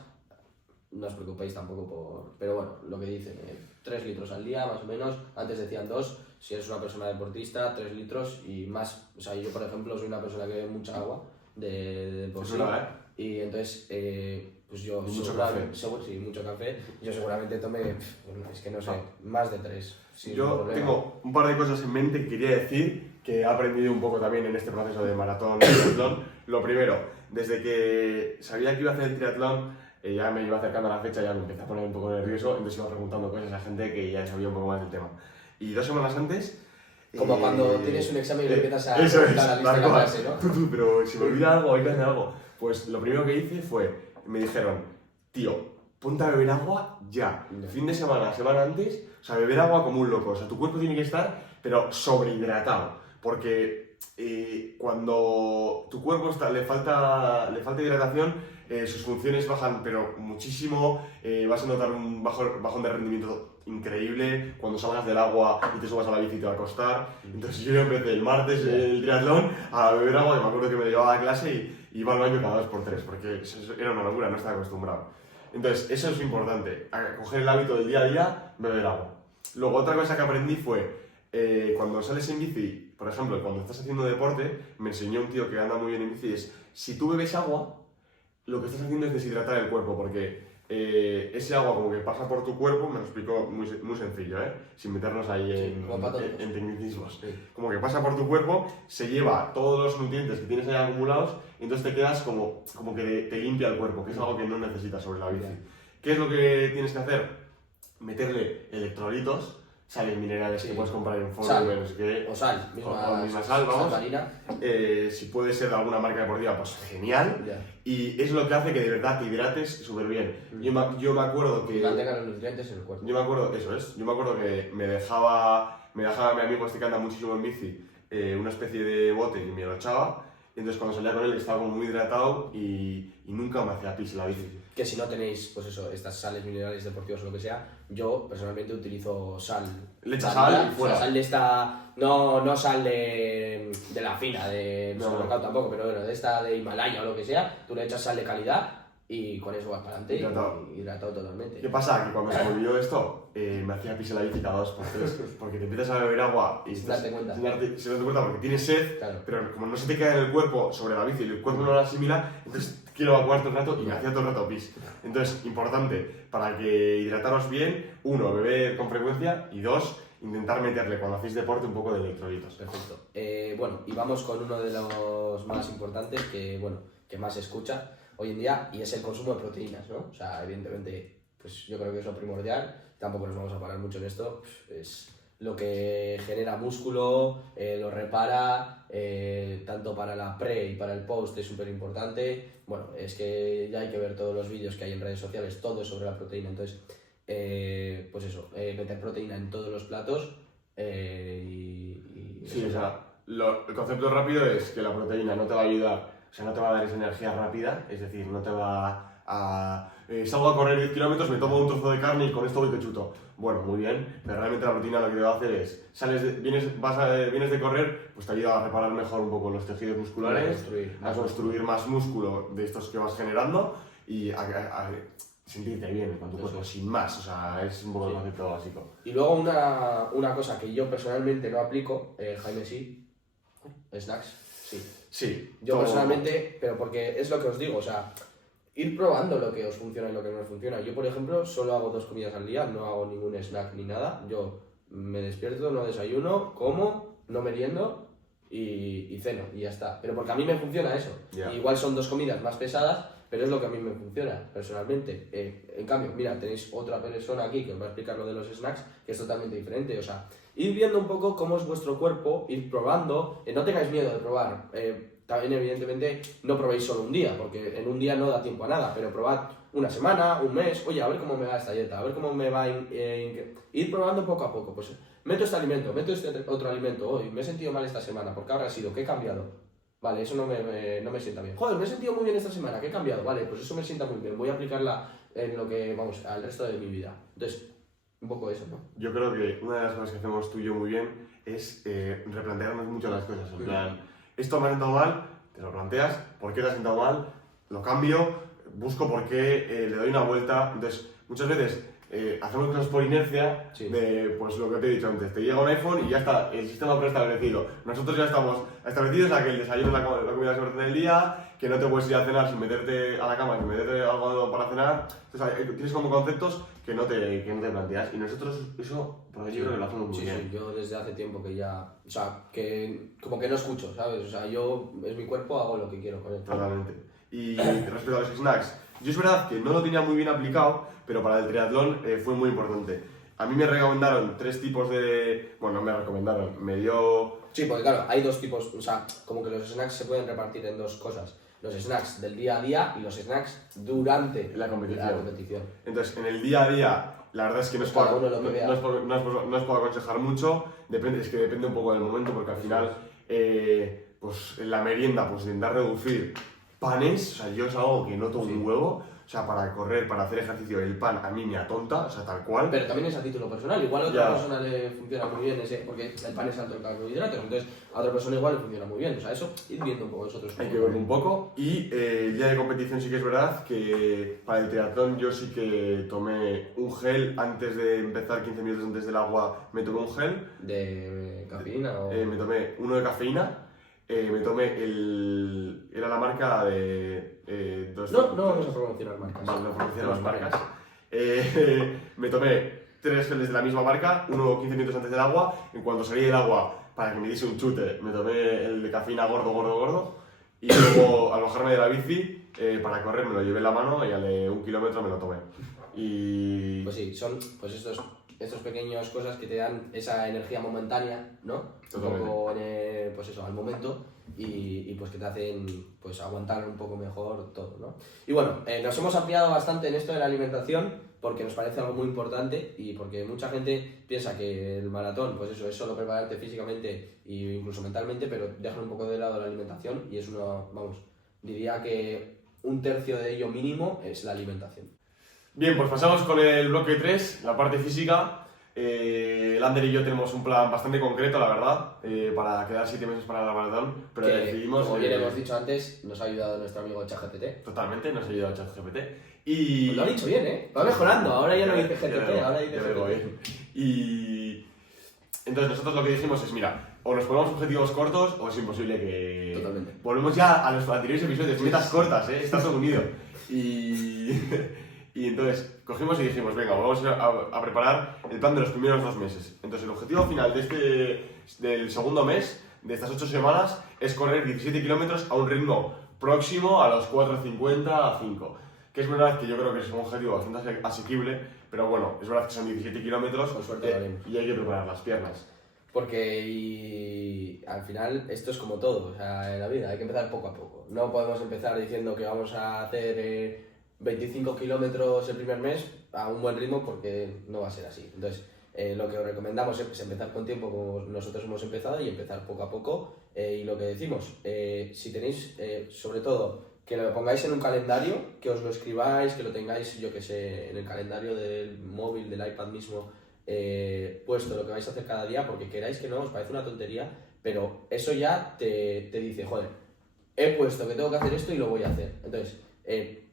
No os preocupéis tampoco por... Pero bueno, lo que dicen, 3 litros al día más o menos, antes decían 2, si eres una persona deportista, 3 litros y más. O sea, yo por ejemplo soy una persona que bebe mucha agua de por sí. Y entonces, pues yo... Mucho café. Sí, mucho café. Yo seguramente tome, es que no sé, más de 3. Yo tengo un par de cosas en mente que quería decir, que he aprendido un poco también en este proceso de maratón y triatlón. Lo primero, desde que sabía que iba a hacer el triatlón, ya me iba acercando a la fecha, ya me empecé a poner un poco nervioso, entonces iba preguntando cosas a gente que ya sabía un poco más del tema. Y 2 semanas antes... Como cuando tienes un examen y lo empiezas a eso preguntar la lista de la clase, ¿no? Pero si me olvida algo, hay que hacer algo. Pues lo primero que hice fue, me dijeron, tío, ponte a beber agua ya. Fin de semana, semana antes, o sea, beber agua como un loco. O sea, tu cuerpo tiene que estar, pero sobrehidratado. Porque cuando tu cuerpo le falta hidratación, sus funciones bajan, pero muchísimo. Vas a notar un bajón de rendimiento increíble cuando salgas del agua y te subas a la bici y te va a costar. Entonces yo empecé el martes el triatlón a beber agua, y me acuerdo que me llevaba a clase y iba al baño cada 2x3, porque eso era una locura, no estaba acostumbrado. Entonces eso es importante, a coger el hábito del día a día, beber agua. Luego otra cosa que aprendí fue, cuando sales en bici, por ejemplo, cuando estás haciendo deporte, me enseñó un tío que anda muy bien en bici, es si tú bebes agua, lo que estás haciendo es deshidratar el cuerpo, porque ese agua como que pasa por tu cuerpo, me lo explico muy, muy sencillo, sin meternos ahí en tecnicismos. Sí. Como que pasa por tu cuerpo, se lleva todos los nutrientes que tienes ahí acumulados y entonces te quedas como que te limpia el cuerpo, que es algo que no necesitas sobre la bici. ¿Qué es lo que tienes que hacer? Meterle electrolitos, sales minerales que puedes comprar en Forum, no sé qué. O sal, misma sal, vamos. Sal marina. Si puede ser de alguna marca deportiva, pues genial. Y es lo que hace que de verdad te hidrates súper bien. Yo me acuerdo que... Y mantenga los nutrientes en el cuerpo. Yo me acuerdo, eso es. Yo me acuerdo que me dejaba mi amigo este que anda muchísimo en bici, una especie de bote y me lo echaba. Y entonces cuando salía con él estaba como muy hidratado y nunca me hacía pis la bici. Que si no tenéis, pues eso, estas sales minerales deportivas o lo que sea, yo personalmente utilizo sal. Le echas sal y fuera. Sal de esta, no sal de la fina, de supermercado tampoco, pero bueno, de esta de Himalaya o lo que sea, tú le echas sal de calidad y con eso vas para adelante hidratado totalmente. ¿Qué pasa? Que cuando se me olvidó esto, me hacía pis en la bici cada 2 por 3, porque te empiezas a beber agua y sin darte cuenta. Sin darte cuenta porque tienes sed, claro. Pero como no se te queda en el cuerpo sobre la bici y el cuerpo no la asimila, entonces quiero evacuar todo el rato y me hacía todo el rato pis. Entonces, importante, para que hidrataros bien, 1, beber con frecuencia y 2, intentar meterle cuando hacéis deporte un poco de electrolitos. Perfecto. Bueno, y vamos con uno de los más importantes que más se escucha hoy en día y es el consumo de proteínas, ¿no? O sea, evidentemente, pues yo creo que es lo primordial, tampoco nos vamos a parar mucho en esto, es lo que genera músculo, lo repara, tanto para la pre y para el post es súper importante. Bueno, es que ya hay que ver todos los vídeos que hay en redes sociales, todo es sobre la proteína, entonces, pues eso, meter proteína en todos los platos Sí, o sea, el concepto rápido es que la proteína no te va a ayudar, o sea, no te va a dar esa energía rápida, es decir, no te va a... salgo a correr 10 kilómetros, me tomo un trozo de carne y con esto voy que chuto. Bueno, muy bien, pero realmente la proteína lo que te va a hacer es, vienes de correr, pues te ayuda a reparar mejor un poco los tejidos musculares, a construir más músculo de estos que vas generando y a sentirte bien con tu cuerpo, sin más, o sea, es un poco el concepto básico. Y luego una cosa que yo personalmente no aplico, Jaime sí, snacks. Sí. Yo personalmente, pero porque es lo que os digo, o sea, ir probando lo que os funciona y lo que no os funciona. Yo, por ejemplo, solo hago 2 comidas al día, no hago ningún snack ni nada. Yo me despierto, no desayuno, como, no meriendo y ceno y ya está. Pero porque a mí me funciona eso. Igual son 2 comidas más pesadas, pero es lo que a mí me funciona personalmente. En cambio, mira, tenéis otra persona aquí que os va a explicar lo de los snacks, que es totalmente diferente. O sea, ir viendo un poco cómo es vuestro cuerpo, ir probando, no tengáis miedo de probar. También, evidentemente, no probéis solo un día, porque en un día no da tiempo a nada, pero probad una semana, un mes, oye, a ver cómo me va esta dieta, a ver cómo me va ir probando poco a poco. Pues meto este alimento, meto este otro alimento, hoy me he sentido mal esta semana, ¿por qué habrá sido? ¿Qué he cambiado? Vale, eso no me sienta bien. Joder, me he sentido muy bien esta semana, ¿qué he cambiado? Vale, pues eso me sienta muy bien, voy a aplicarla en lo que, vamos, al resto de mi vida. Entonces, un poco eso, ¿no? Yo creo que una de las cosas que hacemos tú y yo muy bien es replantearnos mucho las cosas. En plan, esto me ha sentado mal, te lo planteas, ¿por qué te ha sentado mal? Lo cambio, busco por qué, le doy una vuelta. Entonces, muchas veces hacemos cosas por inercia, de pues lo que te he dicho antes, te llega un iPhone y ya está el sistema preestablecido. Nosotros ya estamos establecidos a que el desayuno es la comida sobre el día, que no te puedes ir a cenar sin meterte a la cama, sin meterte algo para cenar. Entonces, tienes como conceptos que no te planteas y nosotros eso, por yo creo que lo hacemos muy bien. Sí, yo desde hace tiempo que ya, o sea, que como que no escucho, ¿sabes? O sea, yo, es mi cuerpo, hago lo que quiero con él. Totalmente. Y respecto a los snacks, yo es verdad que no lo tenía muy bien aplicado, pero para el triatlón fue muy importante. A mí me recomendaron 3 tipos de... Bueno, no me recomendaron, me dio... Sí, porque claro, hay 2 tipos, o sea, como que los snacks se pueden repartir en 2 cosas. Los snacks del día a día y los snacks durante la competición. Entonces, en el día a día, la verdad es que no os puedo aconsejar mucho, es que depende un poco del momento, porque al final, pues en la merienda, pues intentar reducir panes, o sea, yo es algo que noto un huevo. O sea, para correr, para hacer ejercicio, el pan a mí me atonta, o sea, tal cual. Pero también es a título personal, igual a otra persona le funciona muy bien ese, porque el pan es alto en carbohidratos, entonces a otra persona igual le funciona muy bien, o sea, eso, ir viendo un poco vosotros. Hay que verlo un poco, y el día de competición sí que es verdad que para el triatlón yo sí que tomé un gel antes de empezar, 15 minutos antes del agua, me tomé un gel. ¿De cafeína o...? Me tomé uno de cafeína, me tomé era la marca de... No vamos a promocionar marcas. Vale, no promociono las marcas. Me tomé 3 geles de la misma marca, uno 15 minutos antes del agua. En cuanto salí del agua, para que me diese un chute, me tomé el de cafeína gordo. Y luego, al bajarme de la bici, para correr, me lo llevé en la mano y al de 1 kilómetro me lo tomé. Y... Pues sí, son pues estos pequeños cosas que te dan esa energía momentánea, ¿no? Totalmente. Un poco pues eso, al momento y pues que te hacen pues aguantar un poco mejor todo, ¿no? Y bueno, nos hemos ampliado bastante en esto de la alimentación porque nos parece algo muy importante y porque mucha gente piensa que el maratón, pues eso, es solo prepararte físicamente e incluso mentalmente, pero dejan un poco de lado la alimentación y es diría que 1/3 de ello mínimo es la alimentación. Bien, pues pasamos con el bloque 3, la parte física. Lander y yo tenemos un plan bastante concreto, la verdad, para quedar 7 meses para la maratón, pero Que, decidimos... como bien hemos dicho antes, nos ha ayudado nuestro amigo ChatGPT. Totalmente, nos ha ayudado ChatGPT. Y... Pues lo ha dicho bien, ¿eh? Va mejorando, ahora ya no dice GPT, ahora dice GPT. GPT. Y... Entonces nosotros lo que dijimos es, mira, o nos ponemos objetivos cortos o es imposible que... Totalmente. Volvemos ya a los anteriores episodios, metas cortas, está todo unido. Y entonces cogimos y dijimos, venga, vamos a preparar el plan de los primeros 2 meses. Entonces el objetivo final del segundo mes, de estas 8 semanas, es correr 17 kilómetros a un ritmo próximo a los 4.50 a 5. Que es verdad que yo creo que es un objetivo bastante asequible, pero bueno, es verdad que son 17 kilómetros Con suerte lo haremos. y hay que preparar las piernas. Porque al final esto es como todo, o sea, en la vida hay que empezar poco a poco. No podemos empezar diciendo que vamos a hacer 25 kilómetros el primer mes a un buen ritmo porque no va a ser así. Entonces, lo que os recomendamos es empezar con tiempo como nosotros hemos empezado y empezar poco a poco. Y lo que decimos, si tenéis, sobre todo, que lo pongáis en un calendario, que os lo escribáis, que lo tengáis, yo que sé, en el calendario del móvil, del iPad mismo, puesto lo que vais a hacer cada día, porque queráis que no, os parece una tontería, pero eso ya te dice, joder, he puesto que tengo que hacer esto y lo voy a hacer. Entonces,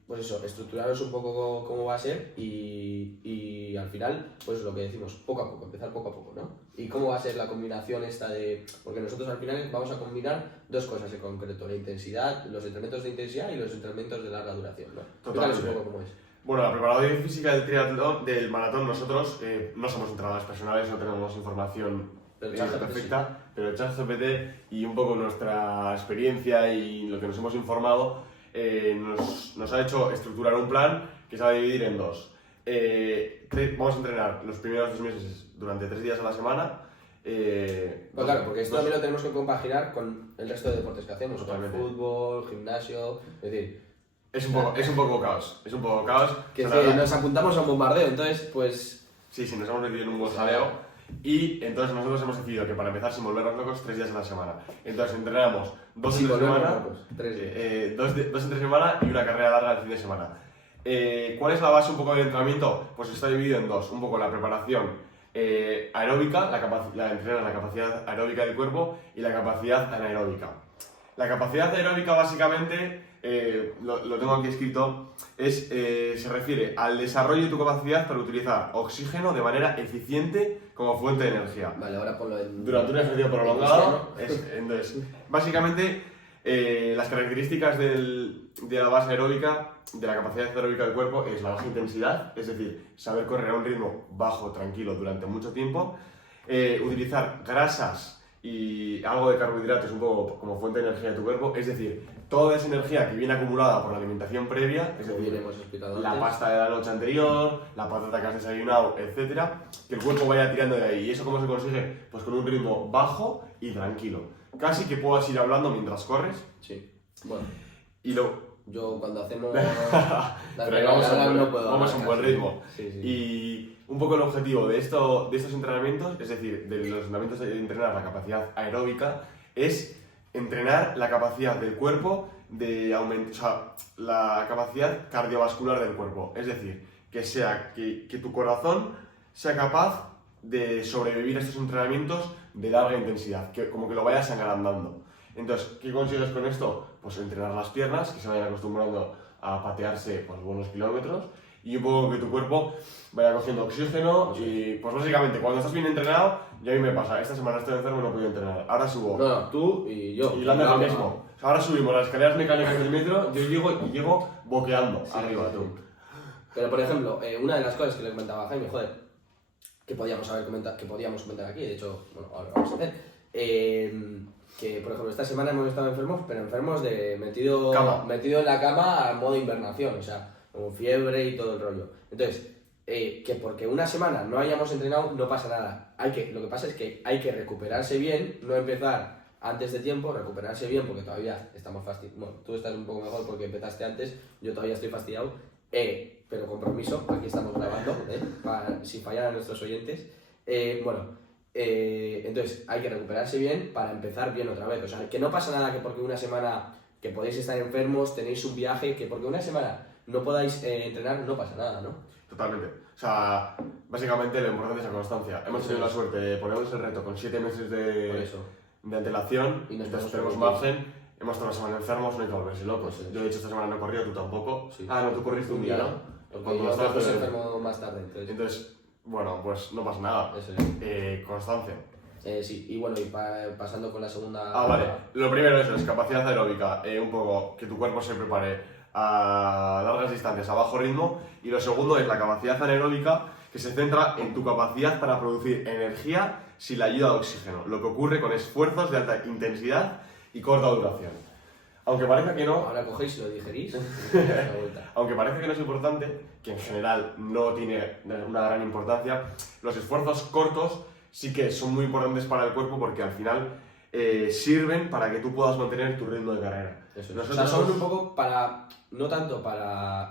pues eso, estructuraros un poco cómo va a ser y al final, pues lo que decimos, poco a poco, empezar poco a poco, ¿no? Y cómo va a ser la combinación esta de... Porque nosotros al final vamos a combinar 2 cosas en concreto, la intensidad, los entrenamientos de intensidad y los entrenamientos de larga duración, ¿no? Totalmente. Un poco cómo es. Bueno, la preparadora física del triatlón, del maratón, nosotros no somos entrenadores personales, no tenemos información perfecta, pero el ChatGPT y un poco nuestra experiencia y lo que nos hemos informado nos ha hecho estructurar un plan que se va a dividir en 2. Vamos a entrenar los primeros 2 meses durante 3 días a la semana. Pues claro, porque esto también lo tenemos que compaginar con el resto de deportes que hacemos, Totalmente. con fútbol, gimnasio, es decir... Es un poco caos, Que O sea, nos apuntamos a un bombardeo, entonces pues... Sí, nos hemos metido en un buen jaleo y entonces nosotros hemos decidido que para empezar sin volvernos locos 3 días a la semana. Entonces entrenamos 2 Sí, entre volvemos semana, locos, 3 días. 2 entre semana y una carrera larga el fin de semana. ¿Cuál es la base un poco del entrenamiento? Pues está dividido en 2, un poco la preparación aeróbica, entrenar la capacidad aeróbica del cuerpo y la capacidad anaeróbica. La capacidad aeróbica básicamente, lo tengo aquí escrito, se refiere al desarrollo de tu capacidad para utilizar oxígeno de manera eficiente como fuente de energía. Vale, ahora ponlo en... Durante un ejercicio prolongado, entonces, básicamente, las características de la base aeróbica, de la capacidad aeróbica del cuerpo, es la baja intensidad, es decir, saber correr a un ritmo bajo, tranquilo, durante mucho tiempo, utilizar grasas y algo de carbohidratos un poco como fuente de energía de tu cuerpo, es decir, toda esa energía que viene acumulada por la alimentación previa, es Como decir, bien hemos explicado la antes. pasta de la noche anterior, la patata que has desayunado, etcétera, que el cuerpo vaya tirando de ahí. ¿Y eso cómo se consigue? Pues con un ritmo bajo y tranquilo. Casi que puedas ir hablando mientras corres. Sí, bueno, Y lo... yo cuando hacemos... Pero ahí vamos a un buen hablar ritmo. casi. Sí. Y un poco el objetivo de estos entrenamientos, es decir, de los entrenamientos de entrenar la capacidad aeróbica, es entrenar la capacidad del cuerpo de aumentar, o sea, la capacidad cardiovascular del cuerpo. Es decir, que tu corazón sea capaz de sobrevivir a estos entrenamientos de larga intensidad, como que lo vayas agrandando. Entonces, ¿qué consigues con esto? Pues entrenar las piernas, que se vayan acostumbrando a patearse pues, buenos kilómetros, y un poco que tu cuerpo vaya cogiendo oxígeno y pues básicamente cuando estás bien entrenado, y a mí me pasa, esta semana estoy enfermo y no he podido entrenar, ahora subo. No, tú y yo. Y Lander lo mismo. O sea, ahora subimos las escaleras mecánicas del metro, yo llego boqueando arriba, tú. Pero por ejemplo, una de las cosas que le comentaba a Jaime, joder, que podíamos comentar aquí, de hecho, bueno, ahora lo vamos a hacer, que por ejemplo esta semana hemos estado enfermos, pero enfermos de metido en la cama a modo invernación, o sea, con fiebre y todo el rollo. Entonces, que porque una semana no hayamos entrenado no pasa nada. Lo que pasa es que hay que recuperarse bien, no empezar antes de tiempo, recuperarse bien porque todavía estamos fastidiados. Bueno, tú estás un poco mejor porque empezaste antes, yo todavía estoy fastidiado, pero compromiso, aquí estamos grabando, sin fallar a nuestros oyentes. Entonces hay que recuperarse bien para empezar bien otra vez. O sea, que no pasa nada que porque una semana que podéis estar enfermos, tenéis un viaje, que porque una semana no podáis entrenar, no pasa nada, ¿no? Totalmente. O sea, básicamente lo importante es la constancia. Hemos tenido la suerte de ponernos el reto con 7 meses de antelación, y entonces tenemos margen. Hemos estado una semana enfermos, no hay que volverse locos. Yo de hecho esta semana no he corrido, tú tampoco. Sí. Ah, no, tú corriste un día, ¿no? Porque yo estabas enfermo más tarde. Entonces, bueno, pues no pasa nada. Eso es. Constancia. Sí, y bueno, pasando con la segunda... Vale. Lo primero es capacidad aeróbica, un poco que tu cuerpo se prepare a largas distancias, a bajo ritmo. Y lo segundo es la capacidad anaeróbica, que se centra en tu capacidad para producir energía sin la ayuda de oxígeno, lo que ocurre con esfuerzos de alta intensidad y corta duración. Aunque parezca que no... Ahora cogéis y lo digerís. Aunque parezca que no es importante, que en general no tiene una gran importancia, los esfuerzos cortos sí que son muy importantes para el cuerpo porque al final sirven para que tú puedas mantener tu ritmo de carrera. Eso es. O sea, son un poco para, no tanto para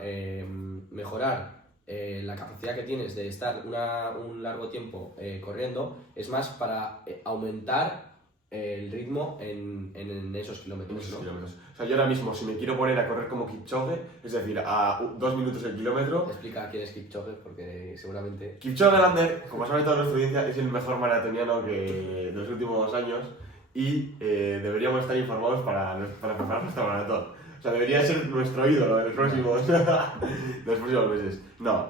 mejorar la capacidad que tienes de estar un largo tiempo corriendo, es más para aumentar el ritmo en esos kilómetros. O sea, yo ahora mismo, si me quiero poner a correr como Kipchoge, es decir, a 2 minutos el kilómetro... Explica quién es Kipchoge, porque seguramente... Kipchoge, Lander, como sabe toda nuestra audiencia, es el mejor maratoniano de los últimos años y deberíamos estar informados para preparar nuestra maratón. O sea, debería ser nuestro ídolo de los próximos meses. No,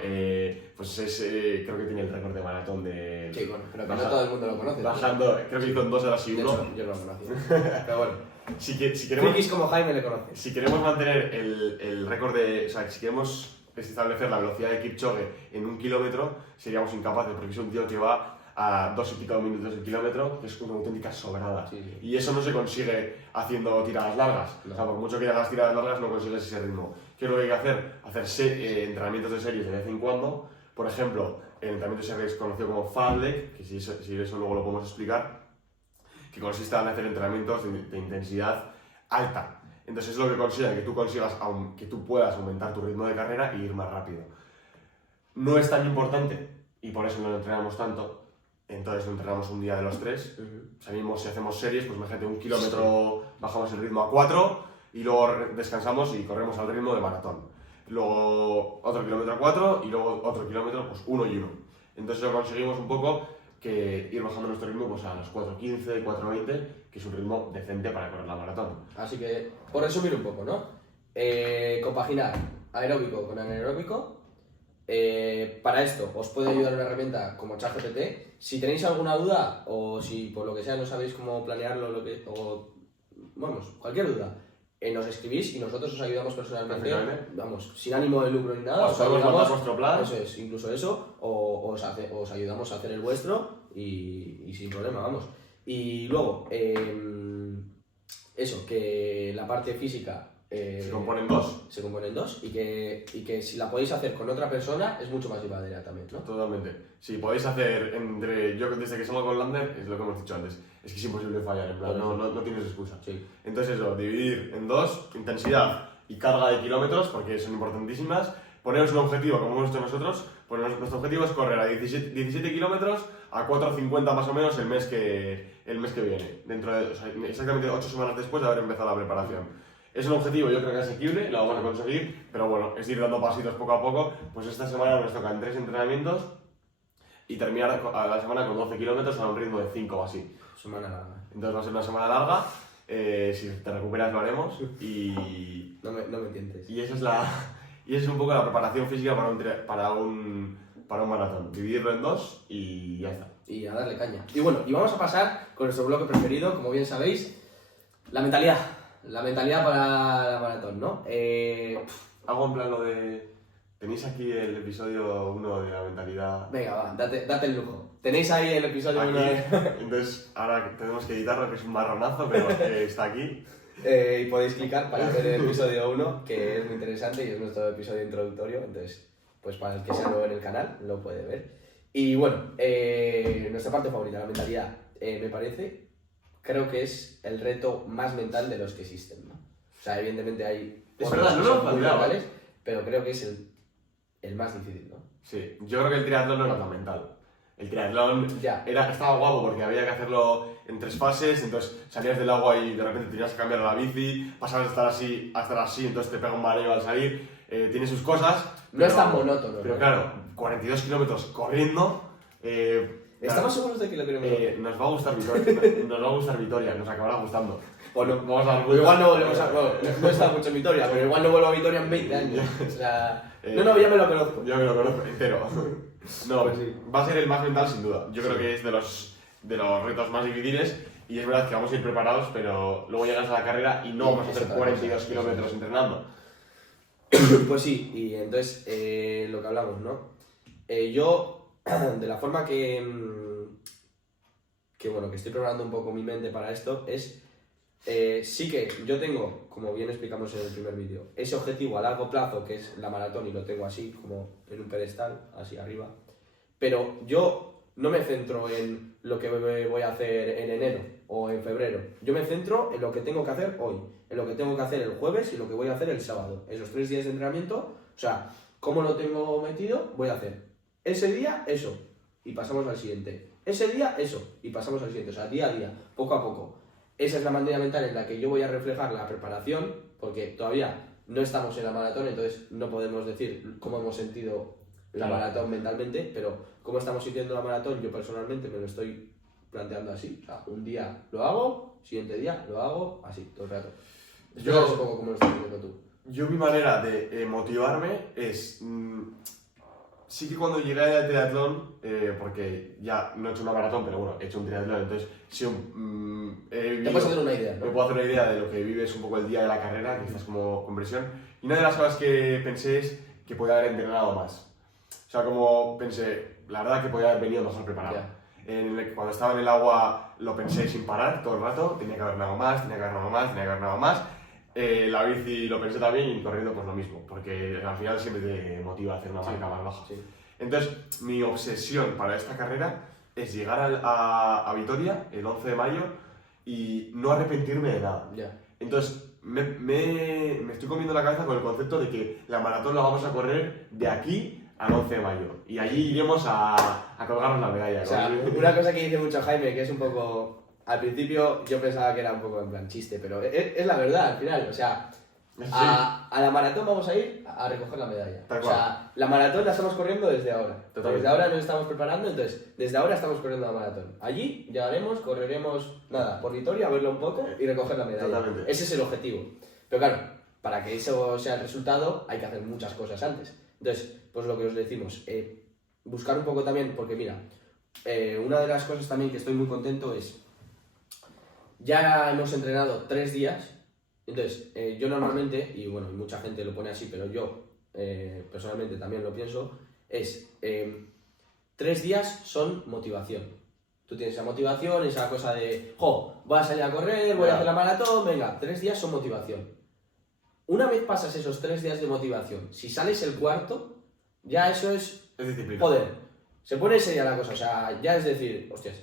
pues creo que tiene el récord de maratón de... Sí, bueno, pero que no todo el mundo lo conoce. Bajando, creo que hizo en 2 horas y 1. Yo no lo conocía. Pero bueno, si queremos... frikis como Jaime le conoce. Si queremos mantener el récord de... O sea, si queremos establecer la velocidad de Kipchoge en 1 kilómetro, seríamos incapaces, porque es un tío que va a 2 y pico minutos el kilómetro, que es una auténtica sobrada. Sí. Y eso no se consigue haciendo tiradas largas. No. O sea, por mucho que hagas tiradas largas, no consigues ese ritmo. ¿Qué es lo que hay que hacer? Hacer entrenamientos de series de vez en cuando. Por ejemplo, el entrenamiento de series conocido como Fartlek, que si eso luego lo podemos explicar, que consiste en hacer entrenamientos de intensidad alta. Entonces es lo que consigue que tú puedas aumentar tu ritmo de carrera y ir más rápido. No es tan importante, y por eso no lo entrenamos tanto. Entonces lo entrenamos un día de los 3. Si hacemos series, pues imagínate 1 kilómetro, bajamos el ritmo a 4 y luego descansamos y corremos al ritmo de maratón. Luego otro kilómetro a 4 y luego otro kilómetro, pues 1 y 1. Entonces lo conseguimos un poco que ir bajando nuestro ritmo pues a los 4.15, 4.20, que es un ritmo decente para correr la maratón. Así que, por resumir un poco, ¿no? Compaginar aeróbico con anaeróbico. Para esto os puede ayudar una herramienta como ChatGPT. Si tenéis alguna duda o si por lo que sea no sabéis cómo planearlo cualquier duda, nos escribís y nosotros os ayudamos personalmente, vamos, sin ánimo de lucro ni nada. Os ayudamos vuestro plan. Eso es, incluso eso, o os ayudamos a hacer el vuestro y sin problema, vamos. Y luego, eso, que la parte física se compone en 2. Se compone en 2 y que si la podéis hacer con otra persona es mucho más llevadera también, ¿no? Totalmente. Si podéis hacer desde que salgo con Lander, es lo que hemos dicho antes, es que es imposible fallar, en plan, no tienes excusa. Sí. Entonces eso, dividir en 2, intensidad y carga de kilómetros, porque son importantísimas. Poneros un objetivo, como hemos hecho nosotros, nuestro objetivo es correr a 17 kilómetros a 4.50 más o menos el mes que viene, exactamente 8 semanas después de haber empezado la preparación. Es un objetivo, yo creo que asequible, lo vamos a conseguir, pero bueno, es ir dando pasitos poco a poco. Pues esta semana nos tocan 3 entrenamientos y terminar a la semana con 12 kilómetros a un ritmo de 5 o así. Semana larga. Entonces va a ser una semana larga, si te recuperas lo haremos y... No me entiendes. Y esa Y esa es un poco la preparación física para un maratón. Dividirlo en 2 y ya está. Y a darle caña. Y bueno, y vamos a pasar con nuestro bloque preferido, como bien sabéis, la mentalidad. La mentalidad para la maratón, ¿no? Hago en plan lo de... Tenéis aquí el episodio 1 de la mentalidad. Venga, va, date el lujo. Tenéis ahí el episodio 1 Aquí. Entonces ahora tenemos que editarlo, que es un marronazo, pero está aquí. y podéis clicar para ver el episodio 1, que es muy interesante y es nuestro episodio introductorio. Entonces, pues para el que sea nuevo en el canal, lo puede ver. Y bueno, nuestra parte favorita, la mentalidad, me parece, creo que es el reto más mental de los que existen, ¿no? O sea, evidentemente hay... Es verdad, no lo he olvidado, ¿vale? Pero creo que es el más difícil, ¿no? Sí, yo creo que el triatlón no era tan mental. El triatlón estaba guapo porque había que hacerlo en 3 fases, entonces salías del agua y de repente tenías que cambiar a la bici, pasabas a estar así, entonces te pega un mareo al salir, tiene sus cosas. No es tan monótono. Pero ¿no? Claro, 42 kilómetros corriendo. ¿Estamos seguros de que lo queremos? Nos va a gustar Vitoria, nos acabará gustando. O no, Vamos a dar o igual no volvemos a... Bueno, no está mucho en Vitoria, pero igual no vuelvo a Vitoria en 20 años. O sea... No, ya me lo conozco. Yo me lo conozco entero. No, Pues sí. va a ser el más mental sin duda. Yo creo que es de los retos más difíciles y es verdad que vamos a ir preparados, pero luego llegas a la carrera y no vamos a hacer 42 kilómetros entrenando. Pues sí, y entonces lo que hablamos, ¿no? Yo, de la forma que bueno, que estoy preparando un poco mi mente para esto, es sí que yo tengo, como bien explicamos en el primer vídeo, ese objetivo a largo plazo que es la maratón y lo tengo así, como en un pedestal, así arriba, pero yo no me centro en lo que voy a hacer en enero o en febrero, yo me centro en lo que tengo que hacer hoy, en lo que tengo que hacer el jueves y lo que voy a hacer el sábado, esos 3 días de entrenamiento, o sea, ¿cómo lo tengo metido? Voy a hacer ese día eso y pasamos al siguiente, ese día eso y pasamos al siguiente, o sea, día a día, poco a poco. Esa es la manera mental en la que yo voy a reflejar la preparación, porque todavía no estamos en la maratón, entonces no podemos decir cómo hemos sentido la maratón mentalmente, pero cómo estamos sintiendo la maratón, yo personalmente me lo estoy planteando así. O sea, un día lo hago, siguiente día lo hago, así, todo el rato. Yo no sé un poco cómo lo estás haciendo tú. Yo mi manera de motivarme es... sí que cuando llegué al triatlón, porque ya no he hecho una maratón, pero bueno, he hecho un triatlón, entonces sí, te puedes hacer una idea, ¿no? Me puedo hacer una idea de lo que vives un poco el día de la carrera, que estás como con presión. Y una de las cosas que pensé es que podía haber entrenado más. O sea, como pensé, la verdad que podía haber venido mejor preparado. Cuando estaba en el agua lo pensé sin parar todo el rato, tenía que haber nadado más, tenía que haber nadado más, tenía que haber nadado más. La bici lo pensé también y corriendo pues lo mismo, porque al final siempre te motiva a hacer una marca más baja. Sí. Entonces, mi obsesión para esta carrera es llegar a Vitoria el 11 de mayo y no arrepentirme de nada. Entonces, me estoy comiendo la cabeza con el concepto de que la maratón la vamos a correr de aquí al 11 de mayo y allí iremos a colgarnos la medalla. O sea, una cosa que dice mucho Jaime, que es un poco... Al principio yo pensaba que era un poco en plan chiste, pero es la verdad al final, o sea, a la maratón vamos a ir a recoger la medalla. O sea, la maratón la estamos corriendo desde ahora. Totalmente. Desde ahora nos estamos preparando, entonces, desde ahora estamos corriendo la maratón. Allí llegaremos, correremos, nada, por Vitoria, a verlo un poco y recoger la medalla. Totalmente. Ese es el objetivo. Pero claro, para que eso sea el resultado hay que hacer muchas cosas antes. Entonces, pues lo que os decimos, buscar un poco también, porque mira, una de las cosas también que estoy muy contento es... Ya hemos entrenado 3 días, entonces yo normalmente, y bueno, mucha gente lo pone así, pero yo personalmente también lo pienso, es 3 días son motivación. Tú tienes esa motivación, esa cosa de, voy a salir a correr, voy a hacer la maratón, venga, 3 días son motivación. Una vez pasas esos 3 días de motivación, si sales el cuarto, ya eso es disciplina. Joder, se pone seria la cosa, o sea, ya es decir, hostias,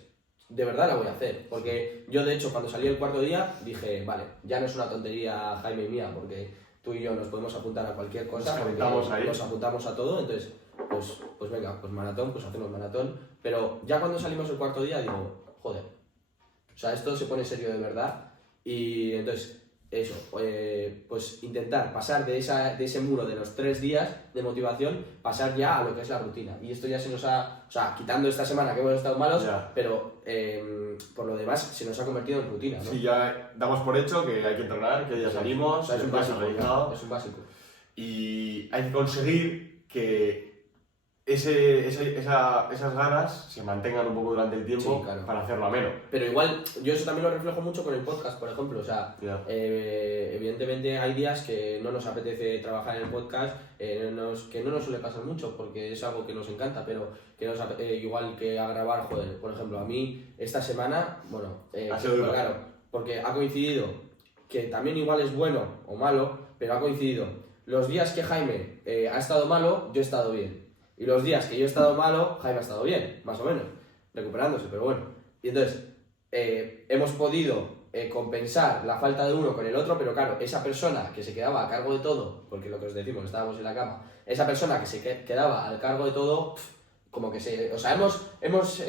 de verdad la voy a hacer, porque yo de hecho cuando salí el cuarto día dije, vale, ya no es una tontería Jaime y mía, porque tú y yo nos podemos apuntar a cualquier cosa, nos apuntamos a todo, entonces, pues venga, pues maratón, pues hacemos maratón, pero ya cuando salimos el cuarto día digo, joder, o sea, esto se pone serio de verdad, y entonces, eso, pues intentar pasar de ese muro de los 3 días de motivación, pasar ya a lo que es la rutina. Y esto ya se nos ha, o sea, quitando esta semana que hemos estado malos, pero por lo demás se nos ha convertido en rutina, ¿no? Sí, ya damos por hecho que hay que entrenar, que ya salimos, o sea, es un básico. y hay que conseguir que esas ganas se mantengan un poco durante el tiempo, Sí, claro. para hacerlo ameno. Pero igual, yo eso también lo reflejo mucho con el podcast, por ejemplo. O sea, Ya. evidentemente hay días que no nos apetece trabajar en el podcast, que no nos suele pasar mucho porque es algo que nos encanta, pero que igual que a grabar, joder, por ejemplo, a mí esta semana, bueno, Ha sido duro. claro, porque ha coincidido, que también igual es bueno o malo, pero ha coincidido. Los días que Jaime ha estado malo, yo he estado bien. Y los días que yo he estado malo, Jaime ha estado bien, más o menos, recuperándose, pero bueno. Y entonces, hemos podido compensar la falta de uno con el otro, pero claro, esa persona que se quedaba a cargo de todo, porque lo que os decimos, estábamos en la cama, esa persona que se quedaba al cargo de todo, como que o sea, nos hemos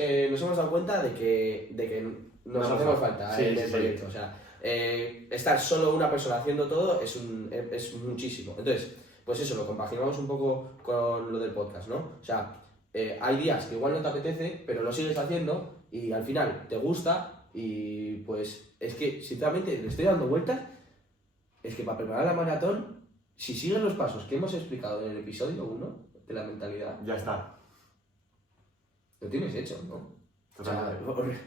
dado cuenta de que nos hacemos falta Sí, en el sí. proyecto. O sea, estar solo una persona haciendo todo es muchísimo. Entonces, pues eso, lo compaginamos un poco con lo del podcast, ¿no? O sea, hay días que igual no te apetece, pero lo sigues haciendo y al final te gusta y pues es que, sinceramente, le estoy dando vueltas, es que para preparar la maratón, si sigues los pasos que hemos explicado en el episodio 1 de la mentalidad, Ya está. lo tienes hecho, ¿no? O sea, Totalmente.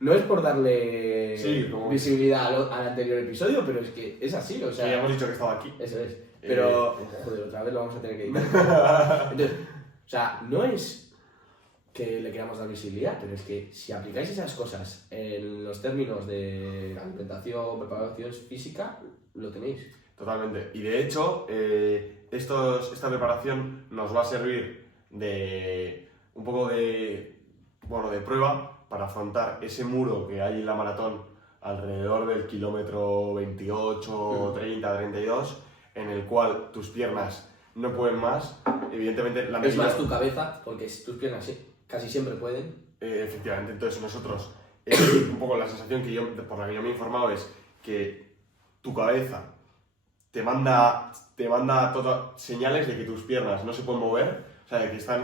no es por darle Sí, como- visibilidad al anterior episodio, pero es que es así, o sea... Sí, ya hemos dicho que estaba aquí. Eso es. Pero, joder, otra vez lo vamos a tener que editar. Entonces, o sea, no es que le queramos dar visibilidad, pero es que si aplicáis esas cosas en los términos de alimentación, preparación física, lo tenéis. Totalmente. Y de hecho, esta preparación nos va a servir de un poco de prueba para afrontar ese muro que hay en la maratón alrededor del kilómetro 28, 30, 32, en el cual tus piernas no pueden más. Evidentemente, la Es más medida- tu cabeza, porque tus piernas casi siempre pueden. efectivamente, entonces nosotros, un poco la sensación por la que yo me he informado es que tu cabeza te manda señales de que tus piernas no se pueden mover, o sea, de que están,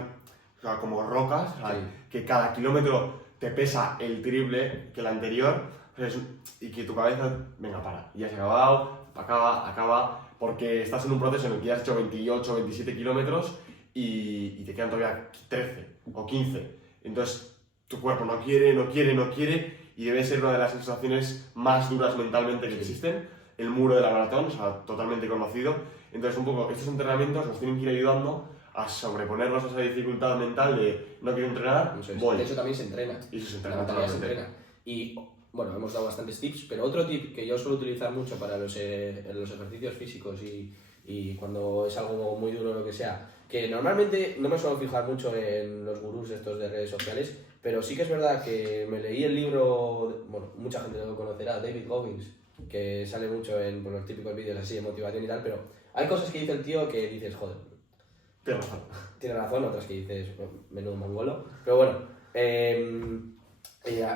o sea, como rocas, o sea, Sí. que cada kilómetro te pesa el triple que el anterior, o sea, y que tu cabeza, venga, para, ya se ha acabado, acaba, porque estás en un proceso en el que ya has hecho 28, 27 kilómetros y te quedan todavía 13 o 15. Entonces, tu cuerpo no quiere y debe ser una de las sensaciones más duras mentalmente que existen. El muro de la maratón, o sea, totalmente conocido. Entonces, un poco, estos entrenamientos nos tienen que ir ayudando a sobreponernos a esa dificultad mental de no quiero entrenar, Eso es. voy. De hecho, también se entrena. Y eso se La entrena mentalidad se totalmente. entrena. Y bueno, hemos dado bastantes tips, pero otro tip que yo suelo utilizar mucho para los ejercicios físicos y cuando es algo muy duro o lo que sea, que normalmente no me suelo fijar mucho en los gurús estos de redes sociales, pero sí que es verdad que me leí el libro, bueno, mucha gente lo conocerá, David Goggins, que sale mucho en los típicos vídeos así de motivación y tal, pero hay cosas que dice el tío que dices, joder, Tienes razón. tiene razón, otras que dices, bueno, menudo mongolo, pero bueno,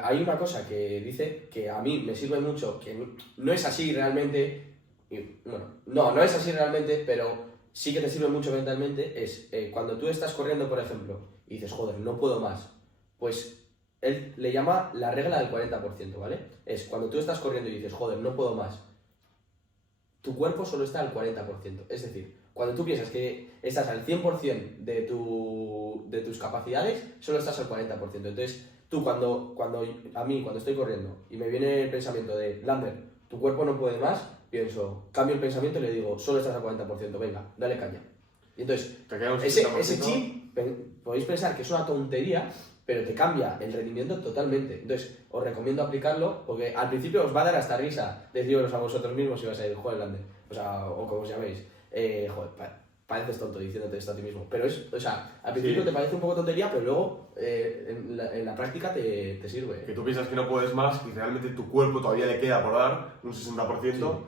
hay una cosa que dice que a mí me sirve mucho, que no es así realmente, y, bueno, no es así realmente, pero sí que te sirve mucho mentalmente, es cuando tú estás corriendo, por ejemplo, y dices, joder, no puedo más, pues él le llama la regla del 40%, ¿vale? Es cuando tú estás corriendo y dices, joder, no puedo más, tu cuerpo solo está al 40%, es decir, cuando tú piensas que estás al 100% de tus capacidades, solo estás al 40%. Entonces, tú cuando estoy corriendo y me viene el pensamiento de, Lander, tu cuerpo no puede más, pienso, cambio el pensamiento y le digo, solo estás al 40%, venga, dale caña. Y entonces, Te queda un ese 60%. chip, podéis pensar que es una tontería, pero te cambia el rendimiento totalmente. Entonces, os recomiendo aplicarlo, porque al principio os va a dar hasta risa deciros a vosotros mismos si vais a ir, joder, Lander, o sea, o como os llaméis. Joder, pareces tonto diciéndote esto a ti mismo. Pero es, o sea, al principio Sí. te parece un poco tontería, pero luego en la práctica te sirve. Que tú piensas que no puedes más y realmente tu cuerpo todavía le queda por dar un 60%.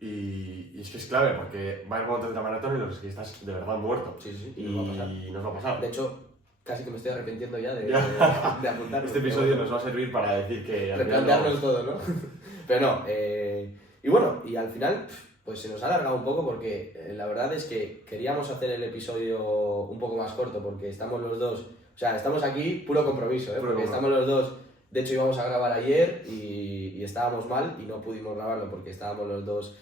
Y es que es clave porque va a haber momentos de la maratón en los que estás de verdad muerto. Sí, sí, Y nos va a pasar. nos va a pasar. De hecho, casi que me estoy arrepintiendo ya de apuntarlo. Este episodio nos va a servir para decir que al final replantearnos no- todo, ¿no? Pero no, y bueno, y al final pues se nos ha alargado un poco porque la verdad es que queríamos hacer el episodio un poco más corto porque estamos los dos, o sea, estamos aquí puro compromiso, Puro porque compromiso. estamos los dos, de hecho íbamos a grabar ayer y estábamos mal y no pudimos grabarlo porque estábamos los dos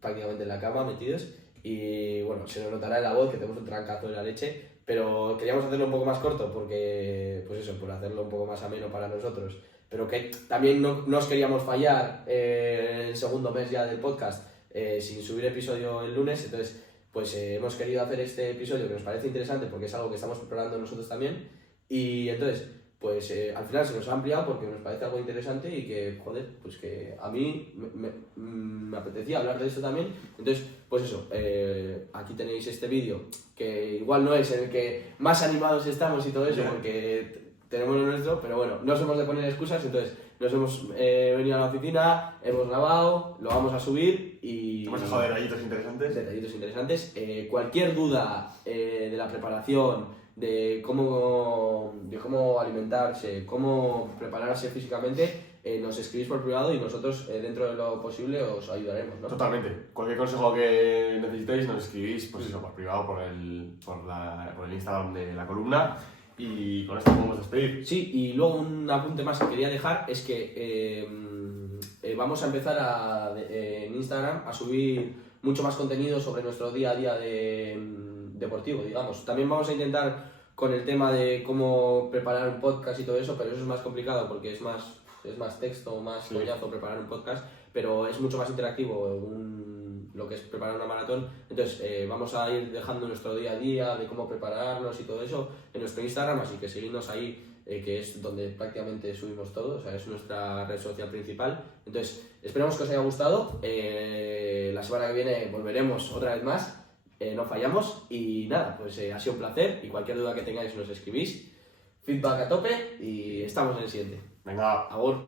prácticamente en la cama metidos y bueno, se nos notará en la voz que tenemos un trancazo de la leche, pero queríamos hacerlo un poco más corto porque, pues eso, por hacerlo un poco más ameno para nosotros, pero que también no os queríamos fallar el segundo mes ya del podcast sin subir episodio el lunes, entonces pues hemos querido hacer este episodio que nos parece interesante porque es algo que estamos preparando nosotros también, y entonces pues al final se nos ha ampliado porque nos parece algo interesante y que, joder, pues que a mí me apetecía hablar de esto también. Entonces, pues eso, aquí tenéis este vídeo que igual no es en el que más animados estamos y todo eso, porque tenemos lo nuestro, pero bueno, no somos de poner excusas, entonces nos hemos venido a la oficina, hemos grabado, lo vamos a subir y... Hemos dejado detallitos interesantes. Detallitos interesantes. Cualquier duda de la preparación, de cómo alimentarse, cómo prepararse físicamente, nos escribís por privado y nosotros, dentro de lo posible, os ayudaremos, ¿no? Totalmente. Cualquier consejo que necesitéis nos escribís, pues eso, por privado, por el Instagram de la columna, y con esto podemos despedir. Sí, y luego un apunte más que quería dejar es que vamos a empezar en Instagram a subir mucho más contenido sobre nuestro día a día deportivo, digamos. También vamos a intentar con el tema de cómo preparar un podcast y todo eso, pero eso es más complicado porque es más texto, más coñazo preparar un podcast, pero es mucho más interactivo lo que es preparar una maratón. Entonces vamos a ir dejando nuestro día a día de cómo prepararnos y todo eso en nuestro Instagram, así que seguidnos ahí, que es donde prácticamente subimos todo, o sea, es nuestra red social principal. Entonces esperamos que os haya gustado. La semana que viene volveremos otra vez más, no fallamos, y nada, pues ha sido un placer, y cualquier duda que tengáis nos escribís, feedback a tope y estamos en el siguiente. Venga. Agur.